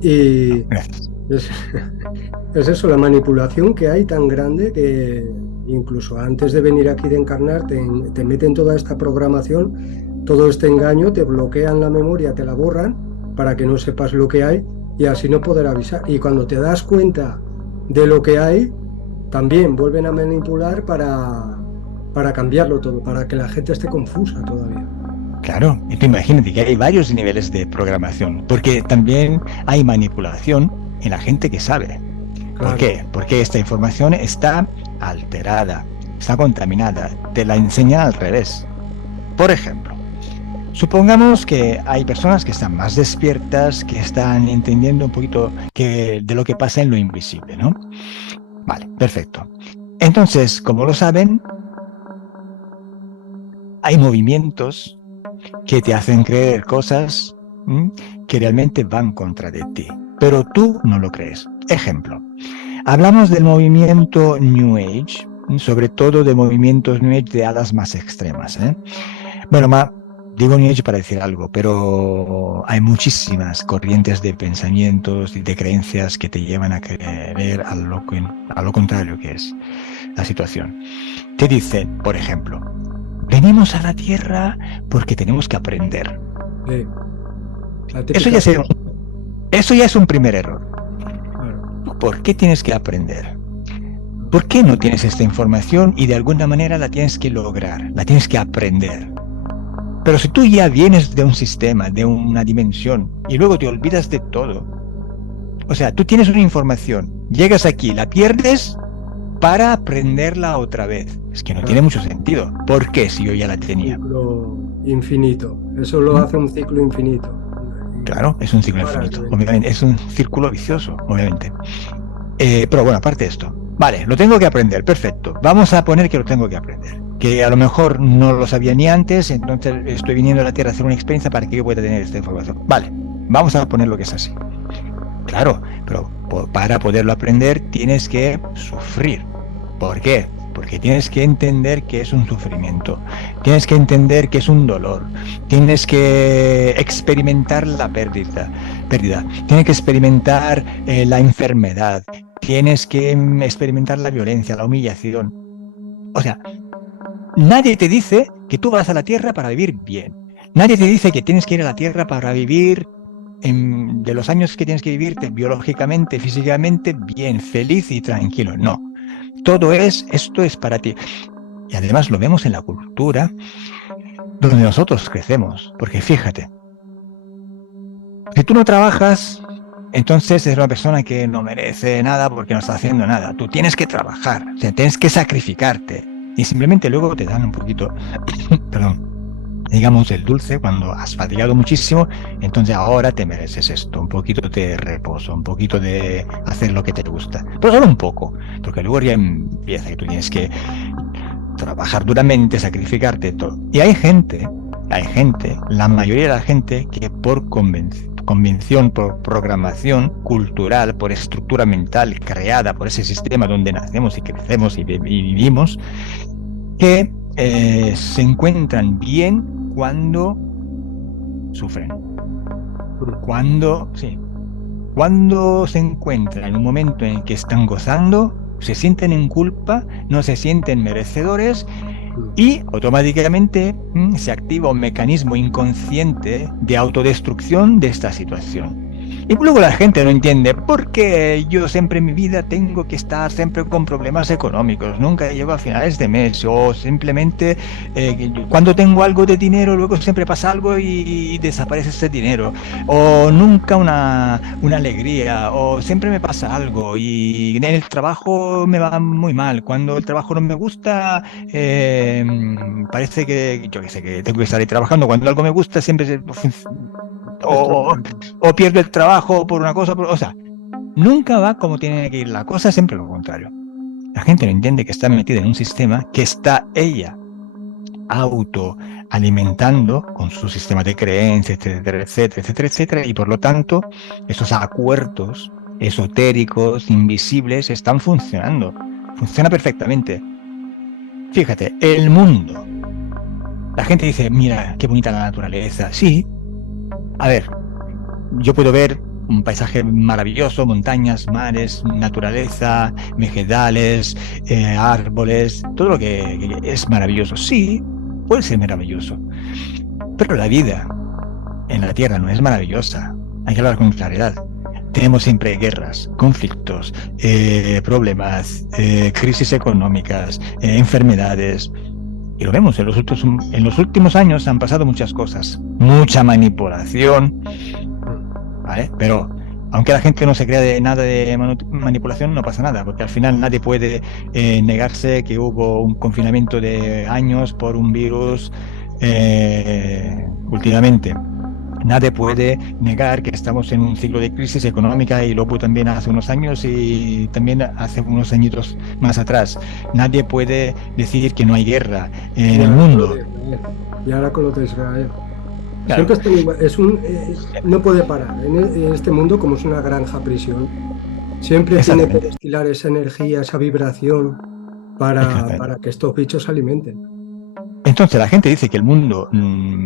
Y Gracias. es eso, la manipulación que hay tan grande que incluso antes de venir aquí de encarnar te meten toda esta programación, todo este engaño, te bloquean la memoria, te la borran para que no sepas lo que hay y así no poder avisar. Y cuando te das cuenta de lo que hay, también vuelven a manipular para cambiarlo todo, para que la gente esté confusa todavía. Claro, y tú imagínate que hay varios niveles de programación, porque también hay manipulación en la gente que sabe. ¿Por Claro, qué? Porque esta información está alterada, está contaminada, te la enseñan al revés. Por ejemplo, supongamos que hay personas que están más despiertas, que están entendiendo un poquito de lo que pasa en lo invisible, ¿no? Vale, perfecto. Entonces, como lo saben, hay movimientos que te hacen creer cosas que realmente van contra de ti, pero tú no lo crees. Ejemplo, hablamos del movimiento New Age, sobre todo de movimientos New Age de alas más extremas, ¿eh? Bueno, digo New Age para decir algo, pero hay muchísimas corrientes de pensamientos y de creencias que te llevan a creer a lo contrario que es la situación. Te dicen, por ejemplo, venimos a la Tierra porque tenemos que aprender. sí. La Eso típica. ya, eso ya es un primer error. Claro. ¿Por qué tienes que aprender? ¿Por qué no tienes esta información y de alguna manera la tienes que lograr, la tienes que aprender? Pero si tú ya vienes de un sistema, de una dimensión, y luego te olvidas de todo, o sea, tú tienes una información, llegas aquí, la pierdes para aprenderla otra vez. Es que no tiene mucho sentido. ¿Por qué si yo ya la tenía? Ciclo infinito. Eso lo hace un ciclo infinito. Claro, es un ciclo infinito, obviamente, es un círculo vicioso, obviamente. Pero bueno, aparte de esto, vale, lo tengo que aprender, perfecto. Vamos a poner que lo tengo que aprender. Que a lo mejor no lo sabía ni antes, entonces estoy viniendo a la Tierra a hacer una experiencia para que yo pueda tener esta información. Vale, vamos a poner lo que es así. Claro, pero para poderlo aprender tienes que sufrir. ¿Por qué? Porque tienes que entender que es un sufrimiento, tienes que entender que es un dolor, tienes que experimentar la pérdida, tienes que experimentar la enfermedad, tienes que experimentar la violencia, la humillación. O sea, nadie te dice que tú vas a la Tierra para vivir bien. Nadie te dice que tienes que ir a la Tierra para vivir de los años que tienes que vivirte biológicamente, físicamente, bien, feliz y tranquilo. No. Esto es para ti. Y además lo vemos en la cultura donde nosotros crecemos. Porque fíjate, si tú no trabajas, entonces eres una persona que no merece nada porque no está haciendo nada. Tú tienes que trabajar, o sea, tienes que sacrificarte. Y simplemente luego te dan un poquito, perdón, digamos el dulce cuando has fatigado muchísimo, entonces ahora te mereces esto, un poquito de reposo, un poquito de hacer lo que te gusta, pero solo un poco, porque luego ya empieza que tú tienes que trabajar duramente, sacrificarte todo. Y hay gente, la mayoría de la gente que por convención, por programación cultural, por estructura mental creada por ese sistema donde nacemos y crecemos y vivimos, que se encuentran bien cuando sufren. Cuando se encuentran en un momento en el que están gozando, se sienten en culpa, no se sienten merecedores y automáticamente se activa un mecanismo inconsciente de autodestrucción de esta situación. Y luego la gente no entiende por qué yo siempre en mi vida tengo que estar siempre con problemas económicos, nunca llego a finales de mes, o simplemente cuando tengo algo de dinero luego siempre pasa algo y desaparece ese dinero, o nunca una alegría, o siempre me pasa algo y en el trabajo me va muy mal, cuando el trabajo no me gusta parece que yo qué sé, que tengo que estar ahí trabajando, cuando algo me gusta siempre o pierdo el trabajo por una cosa, o sea, nunca va como tiene que ir la cosa, siempre lo contrario. La gente no entiende que está metida en un sistema que está ella autoalimentando con su sistema de creencias, etcétera, etcétera, etcétera, etcétera, y por lo tanto esos acuerdos esotéricos, invisibles, están funcionando. Funciona perfectamente. Fíjate, el mundo. La gente dice, mira, qué bonita la naturaleza. Sí, a ver, yo puedo ver un paisaje maravilloso, montañas, mares, naturaleza, vegetales, árboles, todo lo que es maravilloso. Sí, puede ser maravilloso. Pero la vida en la Tierra no es maravillosa. Hay que hablar con claridad. tenemos siempre guerras, conflictos, problemas, crisis económicas, enfermedades. Y lo vemos, en los últimos años han pasado muchas cosas, mucha manipulación, ¿vale? Pero aunque la gente no se crea de nada de manipulación, no pasa nada, porque al final nadie puede negarse que hubo un confinamiento de años por un virus últimamente. Nadie puede negar que estamos en un ciclo de crisis económica y luego también hace unos años y también hace unos añitos más atrás. Nadie puede decir que no hay guerra en el mundo. Y ahora con lo de Israel. Claro. Siempre no puede parar. En este mundo, como es una granja prisión, siempre tiene que destilar esa energía, esa vibración para que estos bichos se alimenten. Entonces la gente dice que el mundo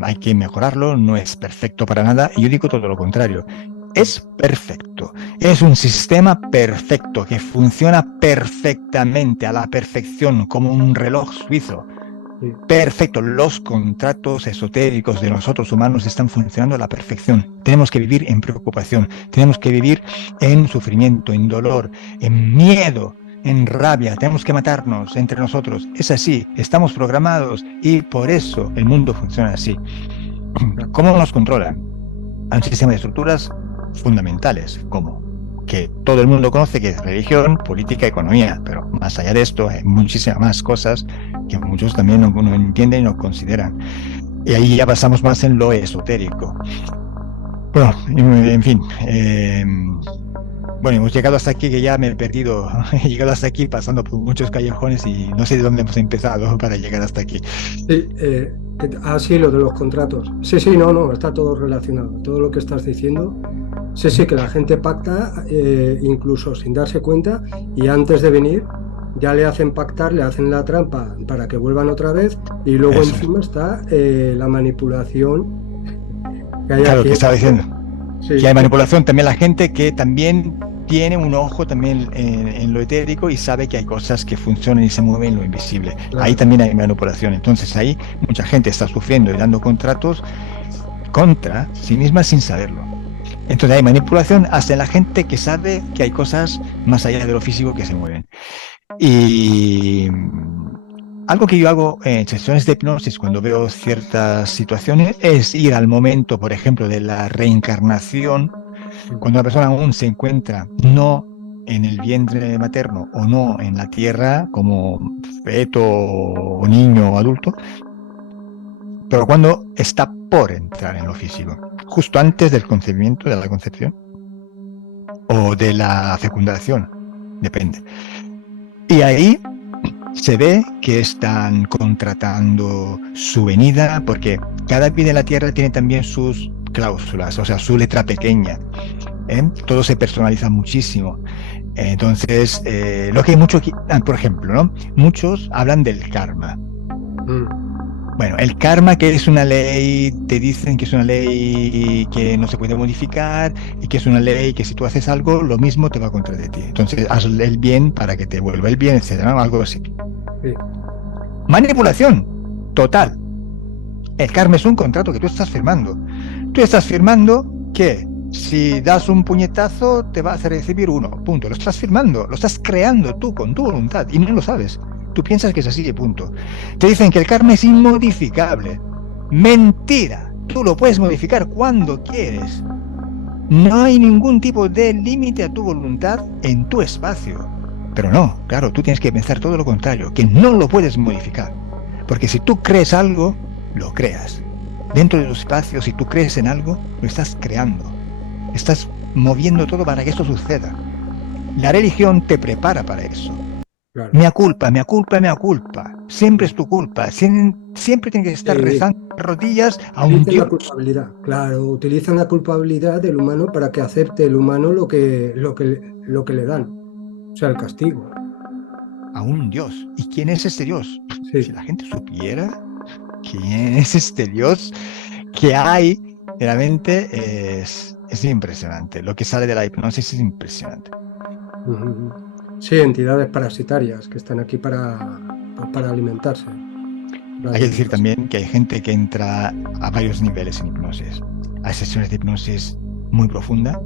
hay que mejorarlo, no es perfecto para nada, y yo digo todo lo contrario. Es perfecto, es un sistema perfecto que funciona perfectamente, a la perfección, como un reloj suizo. Sí. Perfecto, los contratos esotéricos de nosotros humanos están funcionando a la perfección. Tenemos que vivir en preocupación, tenemos que vivir en sufrimiento, en dolor, en miedo, en rabia, tenemos que matarnos entre nosotros. Es así, estamos programados y por eso el mundo funciona así. ¿Cómo nos controla? Hay un sistema de estructuras fundamentales, como que todo el mundo conoce, que es religión, política, economía, pero más allá de esto hay muchísimas más cosas que muchos también no entienden y no consideran. Y ahí ya pasamos más en lo esotérico. Bueno, en fin, bueno, hemos llegado hasta aquí, que ya me he perdido. He llegado hasta aquí pasando por muchos callejones y no sé de dónde hemos empezado para llegar hasta aquí. Sí, sí, lo de los contratos. Sí, no, está todo relacionado. Todo lo que estás diciendo. Sí, que la gente pacta incluso sin darse cuenta, y antes de venir ya le hacen pactar, le hacen la trampa para que vuelvan otra vez, y luego Eso encima está la manipulación que hay claro, aquí. que estaba diciendo. Sí. Que hay manipulación, también la gente que también tiene un ojo también en lo etérico y sabe que hay cosas que funcionan y se mueven en lo invisible. Claro. Ahí también hay manipulación. Entonces ahí mucha gente está sufriendo y dando contratos contra sí misma sin saberlo. Entonces hay manipulación hasta en la gente que sabe que hay cosas más allá de lo físico que se mueven. Y algo que yo hago en sesiones de hipnosis cuando veo ciertas situaciones es ir al momento, por ejemplo, de la reencarnación, cuando la persona aún se encuentra no en el vientre materno o no en la tierra como feto o niño o adulto, pero cuando está por entrar en lo físico, justo antes del concebimiento, de la concepción o de la fecundación, depende. Y ahí se ve que están contratando su venida, porque cada vida en la Tierra tiene también sus cláusulas, o sea, su letra pequeña. Todo se personaliza muchísimo. Entonces, lo que hay mucho, por ejemplo, ¿no? Muchos hablan del karma. Bueno, el karma, que es una ley, te dicen que es una ley que no se puede modificar y que es una ley que si tú haces algo, lo mismo te va contra de ti. Entonces, haz el bien para que te vuelva el bien, etcétera, ¿no? Algo así. Sí. Manipulación total. El karma es un contrato que tú estás firmando. Tú estás firmando que si das un puñetazo te vas a recibir uno. Punto. Lo estás firmando, lo estás creando tú con tu voluntad y no lo sabes. Tú piensas que es así de punto. Te dicen que el karma es inmodificable. Mentira. Tú lo puedes modificar cuando quieres. No hay ningún tipo de límite a tu voluntad en tu espacio. Pero no, claro, tú tienes que pensar todo lo contrario, que no lo puedes modificar. Porque si tú crees algo, lo creas. Dentro de los espacios, si tú crees en algo, lo estás creando. Estás moviendo todo para que esto suceda. La religión te prepara para eso. Claro. Mea culpa. Siempre es tu culpa. Siempre tienes que estar rezando rodillas a un Dios. La culpabilidad, claro, utilizan la culpabilidad del humano para que acepte el humano lo que le dan. O sea, el castigo. A un Dios. ¿Y quién es este Dios? Sí. Si la gente supiera quién es este Dios que hay, realmente es impresionante. Lo que sale de la hipnosis es impresionante. Sí, entidades parasitarias que están aquí para alimentarse. Hay que decir también que hay gente que entra a varios niveles en hipnosis. Hay sesiones de hipnosis muy profunda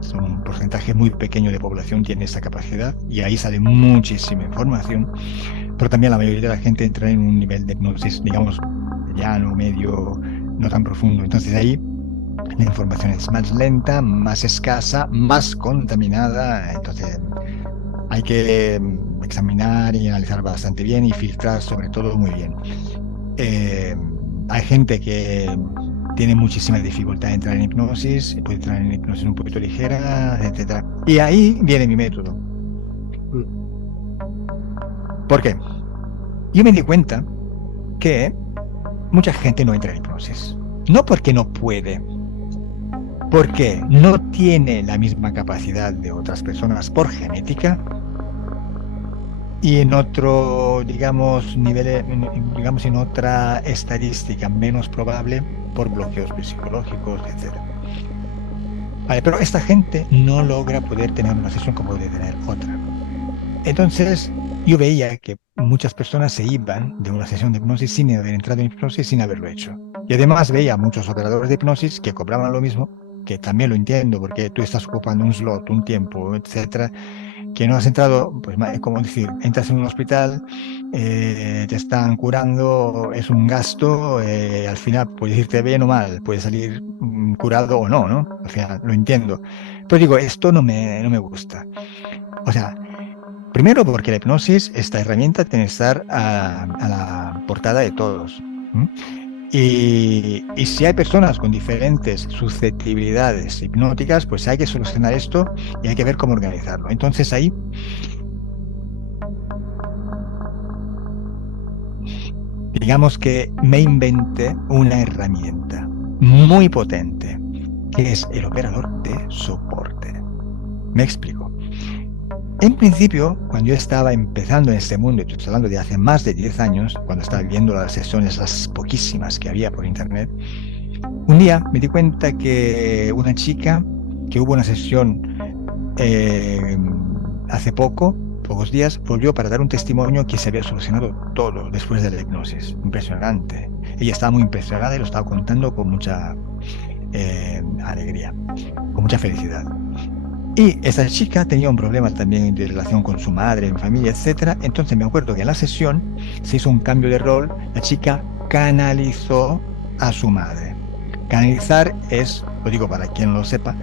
Son un porcentaje muy pequeño de población tiene esa capacidad y ahí sale muchísima información, pero también la mayoría de la gente entra en un nivel de hipnosis, digamos, llano, medio, no tan profundo. Entonces ahí la información es más lenta, más escasa, más contaminada. Entonces hay que examinar y analizar bastante bien y filtrar sobre todo muy bien. Eh, Hay gente que tiene muchísima dificultad en entrar en hipnosis, puede entrar en hipnosis un poquito ligera, etcétera. Y ahí viene mi método. ¿Por qué? Yo me di cuenta que mucha gente no entra en hipnosis. No porque no puede, porque no tiene la misma capacidad de otras personas por genética y en otro, digamos, nivel, digamos, en otra estadística menos probable por bloqueos psicológicos, etcétera. Vale, pero esta gente no logra poder tener una sesión como puede tener otra. Entonces, yo veía que muchas personas se iban de una sesión de hipnosis sin haber entrado en hipnosis, sin haberlo hecho. Y además veía muchos operadores de hipnosis que cobraban lo mismo, que también lo entiendo, porque tú estás ocupando un slot, un tiempo, etcétera, que no has entrado, pues es como decir, entras en un hospital, te están curando, es un gasto, al final puedes irte bien o mal, puedes salir curado o no, ¿no? Al final, lo entiendo. Pero digo, esto no me gusta. O sea, primero porque la hipnosis, esta herramienta, tiene que estar a la portada de todos. ¿M? Y si hay personas con diferentes susceptibilidades hipnóticas, pues hay que solucionar esto y hay que ver cómo organizarlo. Entonces ahí, digamos que me inventé una herramienta muy potente, que es el operador de soporte. Me explico. En principio, cuando yo estaba empezando en este mundo, y estoy hablando de hace más de 10 años, cuando estaba viendo las sesiones, las poquísimas que había por internet, un día me di cuenta que una chica, que hubo una sesión eh, hace pocos días, volvió para dar un testimonio que se había solucionado todo después de la hipnosis. Impresionante. Ella estaba muy impresionada y lo estaba contando con mucha alegría, con mucha felicidad. Y esa chica tenía un problema también de relación con su madre, en familia, etcétera. Entonces me acuerdo que en la sesión se hizo un cambio de rol. La chica canalizó a su madre. Canalizar es, lo digo para quien no lo sepa,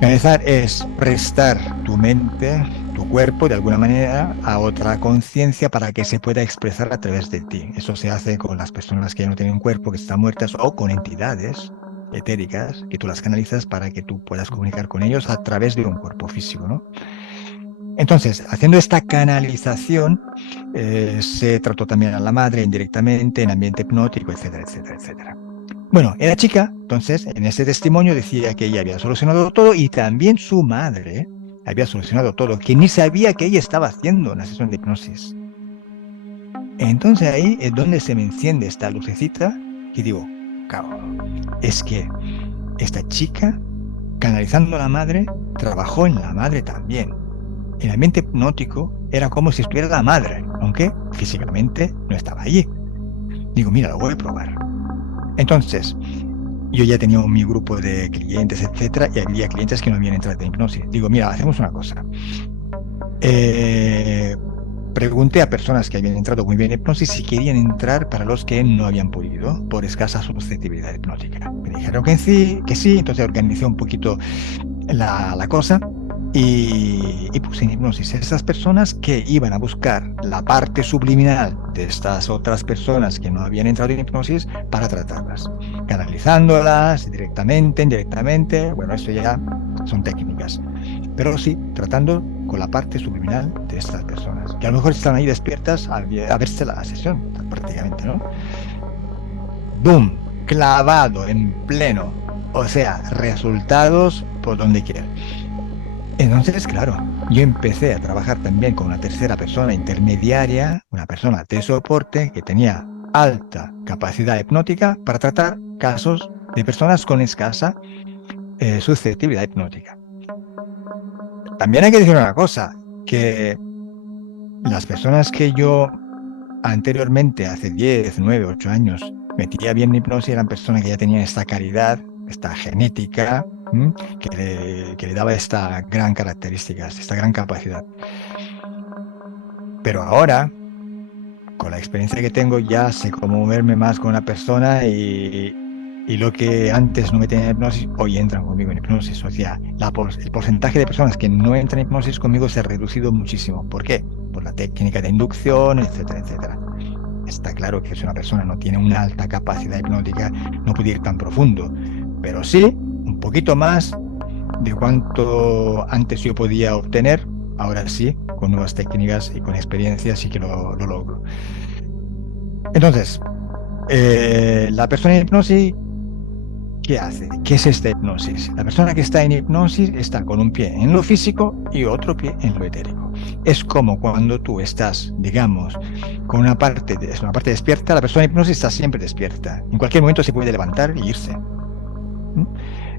canalizar es prestar tu mente, tu cuerpo, de alguna manera, a otra conciencia para que se pueda expresar a través de ti. Eso se hace con las personas que ya no tienen cuerpo, que están muertas, o con entidades etéricas, que tú las canalizas para que tú puedas comunicar con ellos a través de un cuerpo físico, ¿no? Entonces, haciendo esta canalización, se trató también a la madre indirectamente, en ambiente hipnótico, etcétera, etcétera, etcétera. Bueno, era chica, entonces en ese testimonio decía que ella había solucionado todo y también su madre había solucionado todo, que ni sabía que ella estaba haciendo una sesión de hipnosis. Entonces ahí es donde se me enciende esta lucecita y digo, cabrón, es que esta chica, canalizando a la madre, trabajó en la madre también. El ambiente hipnótico era como si estuviera la madre, aunque físicamente no estaba allí. Digo, mira, lo voy a probar. Entonces, yo ya tenía mi grupo de clientes, etcétera, y había clientes que no habían entrado en hipnosis. Digo, mira, hacemos una cosa. Pregunté a personas que habían entrado muy bien en hipnosis si querían entrar para los que no habían podido por escasa susceptibilidad hipnótica. Me dijeron que sí, entonces organizé un poquito la cosa y puse en hipnosis a esas personas que iban a buscar la parte subliminal de estas otras personas que no habían entrado en hipnosis para tratarlas, canalizándolas directamente, indirectamente, bueno, eso ya son técnicas, pero sí tratando con la parte subliminal de estas personas, que a lo mejor están ahí despiertas a verse la sesión, prácticamente, ¿no? ¡Boom! Clavado en pleno, o sea, resultados por donde quiera. Entonces, claro, yo empecé a trabajar también con una tercera persona intermediaria, una persona de soporte que tenía alta capacidad hipnótica para tratar casos de personas con escasa susceptibilidad hipnótica. También hay que decir una cosa, que las personas que yo anteriormente, hace 10, 9, 8 años, metía bien en hipnosis eran personas que ya tenían esta calidad, esta genética que le daba esta gran característica, esta gran capacidad. Pero ahora, con la experiencia que tengo, ya sé cómo moverme más con una persona y lo que antes no me tenía en hipnosis, hoy entran conmigo en hipnosis. O sea, el porcentaje de personas que no entran en hipnosis conmigo se ha reducido muchísimo. ¿Por qué? Por la técnica de inducción, etcétera, etcétera. Está claro que si una persona no tiene una alta capacidad hipnótica, no puede ir tan profundo, pero sí un poquito más de cuanto antes yo podía obtener. Ahora sí, con nuevas técnicas y con experiencia sí que lo logro. Entonces, la persona en hipnosis, ¿qué hace? ¿Qué es esta hipnosis? La persona que está en hipnosis está con un pie en lo físico y otro pie en lo etérico. Es como cuando tú estás, digamos, con una parte despierta, la persona en hipnosis está siempre despierta. En cualquier momento se puede levantar y irse.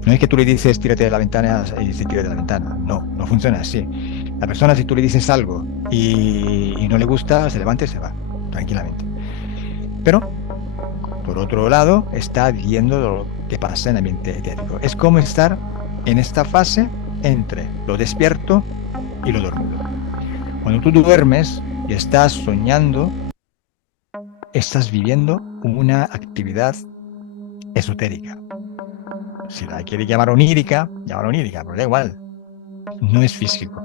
No es que tú le dices tírate de la ventana y dice tírate de la ventana. No, no funciona así. La persona, si tú le dices algo y no le gusta, se levanta y se va, tranquilamente. Pero, por otro lado, está viendo lo que pasa en el ambiente etérico. Es como estar en esta fase entre lo despierto y lo dormido. Cuando tú duermes y estás soñando, estás viviendo una actividad esotérica. Si la quiere llamar onírica, llámala onírica, pero da igual, no es físico.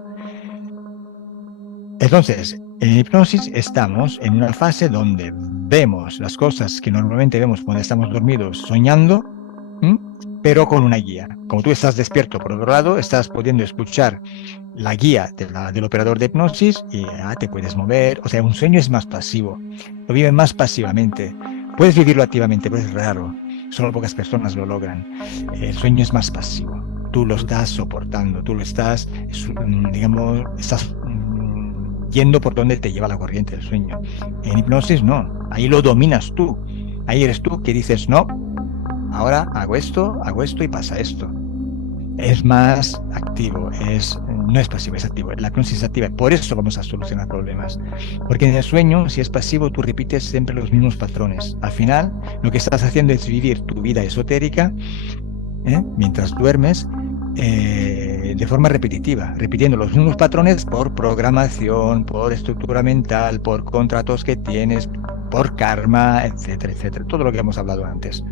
Entonces, en hipnosis estamos en una fase donde vemos las cosas que normalmente vemos cuando estamos dormidos soñando, pero con una guía. Como tú estás despierto, por otro lado, estás pudiendo escuchar la guía del operador de hipnosis y te puedes mover. O sea, un sueño es más pasivo, lo viven más pasivamente. Puedes vivirlo activamente, pero es raro. Solo pocas personas lo logran. El sueño es más pasivo. Tú lo estás soportando, tú lo estás, digamos, estás yendo por donde te lleva la corriente del sueño. En hipnosis no, ahí lo dominas tú. Ahí eres tú que dices, no, ahora hago esto y pasa esto. Es más activo, no es pasivo, es activo. La hipnosis es activa, por eso vamos a solucionar problemas. Porque en el sueño, si es pasivo, tú repites siempre los mismos patrones. Al final, lo que estás haciendo es vivir tu vida esotérica mientras duermes de forma repetitiva, repitiendo los mismos patrones por programación, por estructura mental, por contratos que tienes, por karma, etcétera, etcétera. Todo lo que hemos hablado antes.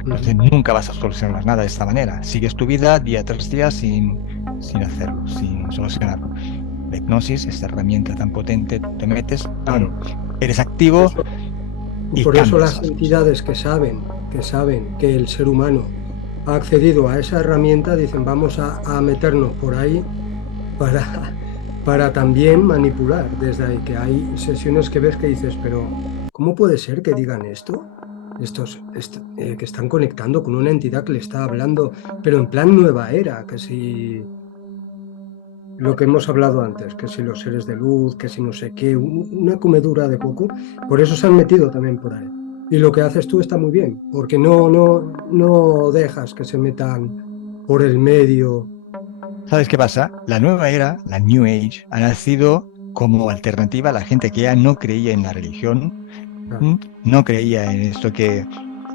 Entonces nunca vas a solucionar nada de esta manera. Sigues tu vida día tras día sin hacerlo, sin solucionarlo. La hipnosis, esta herramienta tan potente, te metes, claro, eres activo y por eso las cosas. entidades que saben que el ser humano ha accedido a esa herramienta, dicen vamos a meternos por ahí para también manipular desde ahí, que hay sesiones que ves que dices, pero ¿cómo puede ser que digan esto? Que están conectando con una entidad que le está hablando, pero en plan nueva era, que si lo que hemos hablado antes, que si los seres de luz, que si no sé qué, una comedura de coco, por eso se han metido también por ahí. Y lo que haces tú está muy bien, porque no dejas que se metan por el medio. ¿Sabes qué pasa? La nueva era, la New Age, ha nacido como alternativa a la gente que ya no creía en la religión, Claro, no creía en esto que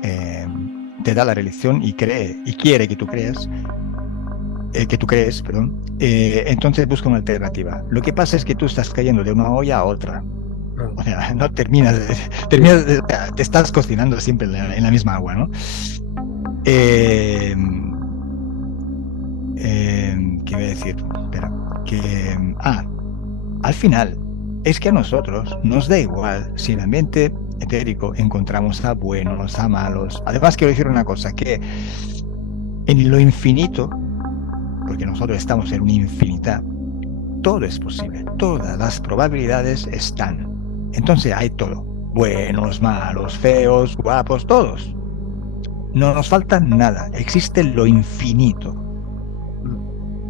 eh, te da la religión y cree y quiere que tú creas, que tú crees, perdón. Entonces busca una alternativa. Lo que pasa es que tú estás cayendo de una olla a otra. claro. O sea, no terminas, Sí, te estás cocinando siempre en la misma agua, ¿no? Eh, ¿Qué voy a decir? Espera, al final, es que a nosotros nos da igual si en el ambiente etérico encontramos a buenos, a malos. Además, quiero decir una cosa, que en lo infinito, porque nosotros estamos en una infinidad, todo es posible, todas las probabilidades están. Entonces hay todo, buenos, malos, feos, guapos, todos. No nos falta nada, existe lo infinito.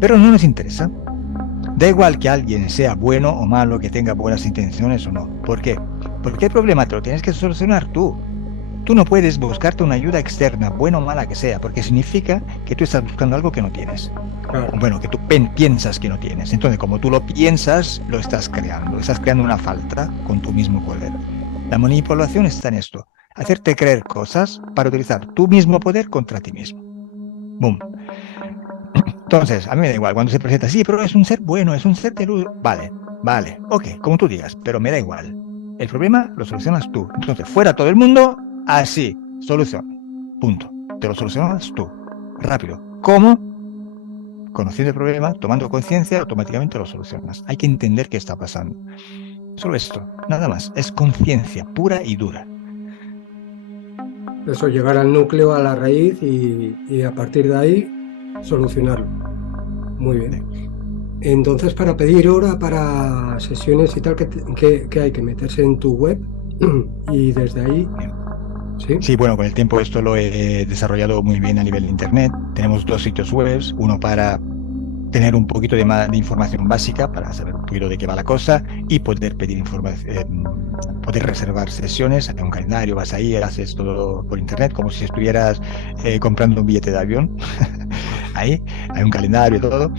Pero no nos interesa. Da igual que alguien sea bueno o malo, que tenga buenas intenciones o no. ¿Por qué? Porque el problema te lo tienes que solucionar tú. Tú no puedes buscarte una ayuda externa, buena o mala que sea, porque significa que tú estás buscando algo que no tienes. claro. Bueno, que tú piensas que no tienes. Entonces, como tú lo piensas, lo estás creando una falta con tu mismo poder. La manipulación está en esto, hacerte creer cosas para utilizar tu mismo poder contra ti mismo. Boom. Entonces, a mí me da igual cuando se presenta, sí, pero es un ser bueno, es un ser de luz. Vale, vale, ok, como tú digas, pero me da igual. El problema lo solucionas tú. Entonces, fuera todo el mundo, así, solución. Punto. Te lo solucionas tú. Rápido. ¿Cómo? Conociendo el problema, tomando conciencia, automáticamente lo solucionas. Hay que entender qué está pasando. Solo esto, nada más. Es conciencia pura y dura. Eso, llegar al núcleo, a la raíz y a partir de ahí solucionarlo. Muy bien. Entonces, para pedir hora para sesiones y tal, ¿qué hay que meterse en tu web? Y desde ahí, ¿sí? Sí, bueno, con el tiempo esto lo he desarrollado muy bien a nivel de Internet. Tenemos dos sitios web, uno para tener un poquito de información básica para saber un poquito de qué va la cosa y poder pedir información, poder reservar sesiones, hay un calendario, vas ahí, haces todo por internet, como si estuvieras comprando un billete de avión. Ahí hay un calendario y todo.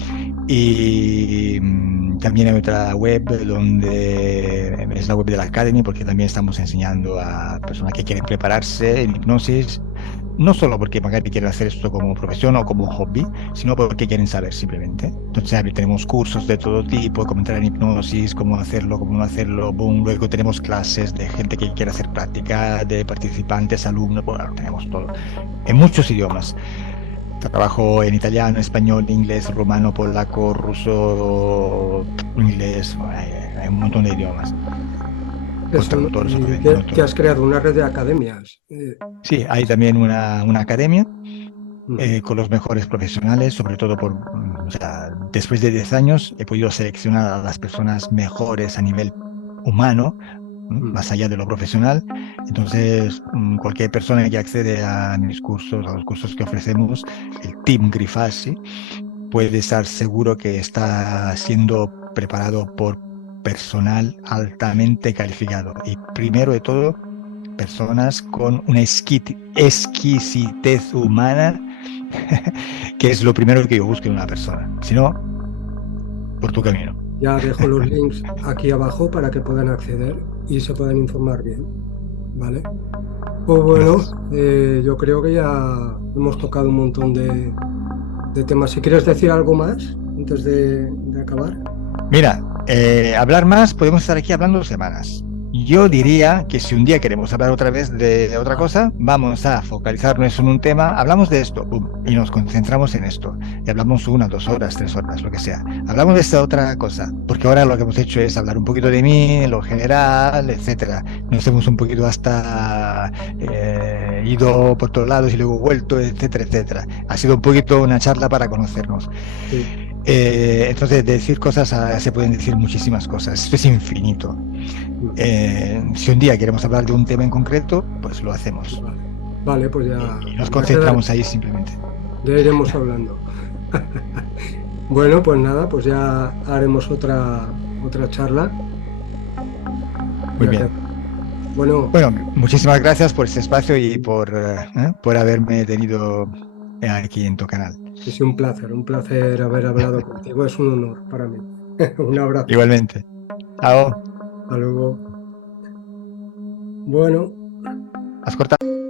Y también hay otra web donde es la web de la Academy, porque también estamos enseñando a personas que quieren prepararse en hipnosis, no solo porque quieren hacer esto como profesión o como hobby, sino porque quieren saber simplemente. Entonces tenemos cursos de todo tipo, cómo entrar en hipnosis, cómo hacerlo, cómo no hacerlo. Boom. Luego tenemos clases de gente que quiere hacer práctica, de participantes, alumnos, bueno, tenemos todo. En muchos idiomas. Trabajo en italiano, español, inglés, rumano, polaco, ruso, inglés, hay un montón de idiomas. Con Eso, traductores, y obviamente, no que todo. has creado una red de academias. Sí, hay también una academia Ujú, con los mejores profesionales, sobre todo o sea, después de 10 años he podido seleccionar a las personas mejores a nivel humano, ujú. más allá de lo profesional. Entonces, cualquier persona que accede a mis cursos, a los cursos que ofrecemos, el Team Grifasi, puede estar seguro que está siendo preparado por personal altamente calificado. Y primero de todo, personas con una exquisitez humana, que es lo primero que yo busco en una persona. Si no, por tu camino. Ya dejo los links aquí abajo para que puedan acceder y se puedan informar bien, ¿vale? Pues bueno, Gracias. yo creo que ya hemos tocado un montón de temas. Si quieres decir algo más antes de acabar. Mira, hablar más, podemos estar aquí hablando semanas. Yo diría que si un día queremos hablar otra vez de otra Ah, cosa, vamos a focalizarnos en un tema, hablamos de esto, pum, y nos concentramos en esto. Y hablamos 1, 2 horas, 3 horas, lo que sea. Hablamos de esta otra cosa, porque ahora lo que hemos hecho es hablar un poquito de mí, lo general, etcétera. Nos hemos un poquito hasta ido por todos lados y luego vuelto, etcétera, etcétera. Ha sido un poquito una charla para conocernos. sí. Entonces, de decir cosas se pueden decir muchísimas cosas. Esto es infinito. Ujú. Si un día queremos hablar de un tema en concreto, pues lo hacemos. Vale, vale, pues Y nos ya queda, concentramos ahí simplemente. ya iremos hablando. Bueno, pues nada, pues ya haremos otra charla. Muy Ya que, bien. bueno, Bueno, muchísimas gracias por este espacio y por haberme tenido aquí en tu canal. ha sido un placer haber hablado contigo. Es un honor para mí. Un abrazo. Igualmente. Chao. Hasta luego. Bueno. ¿Has cortado?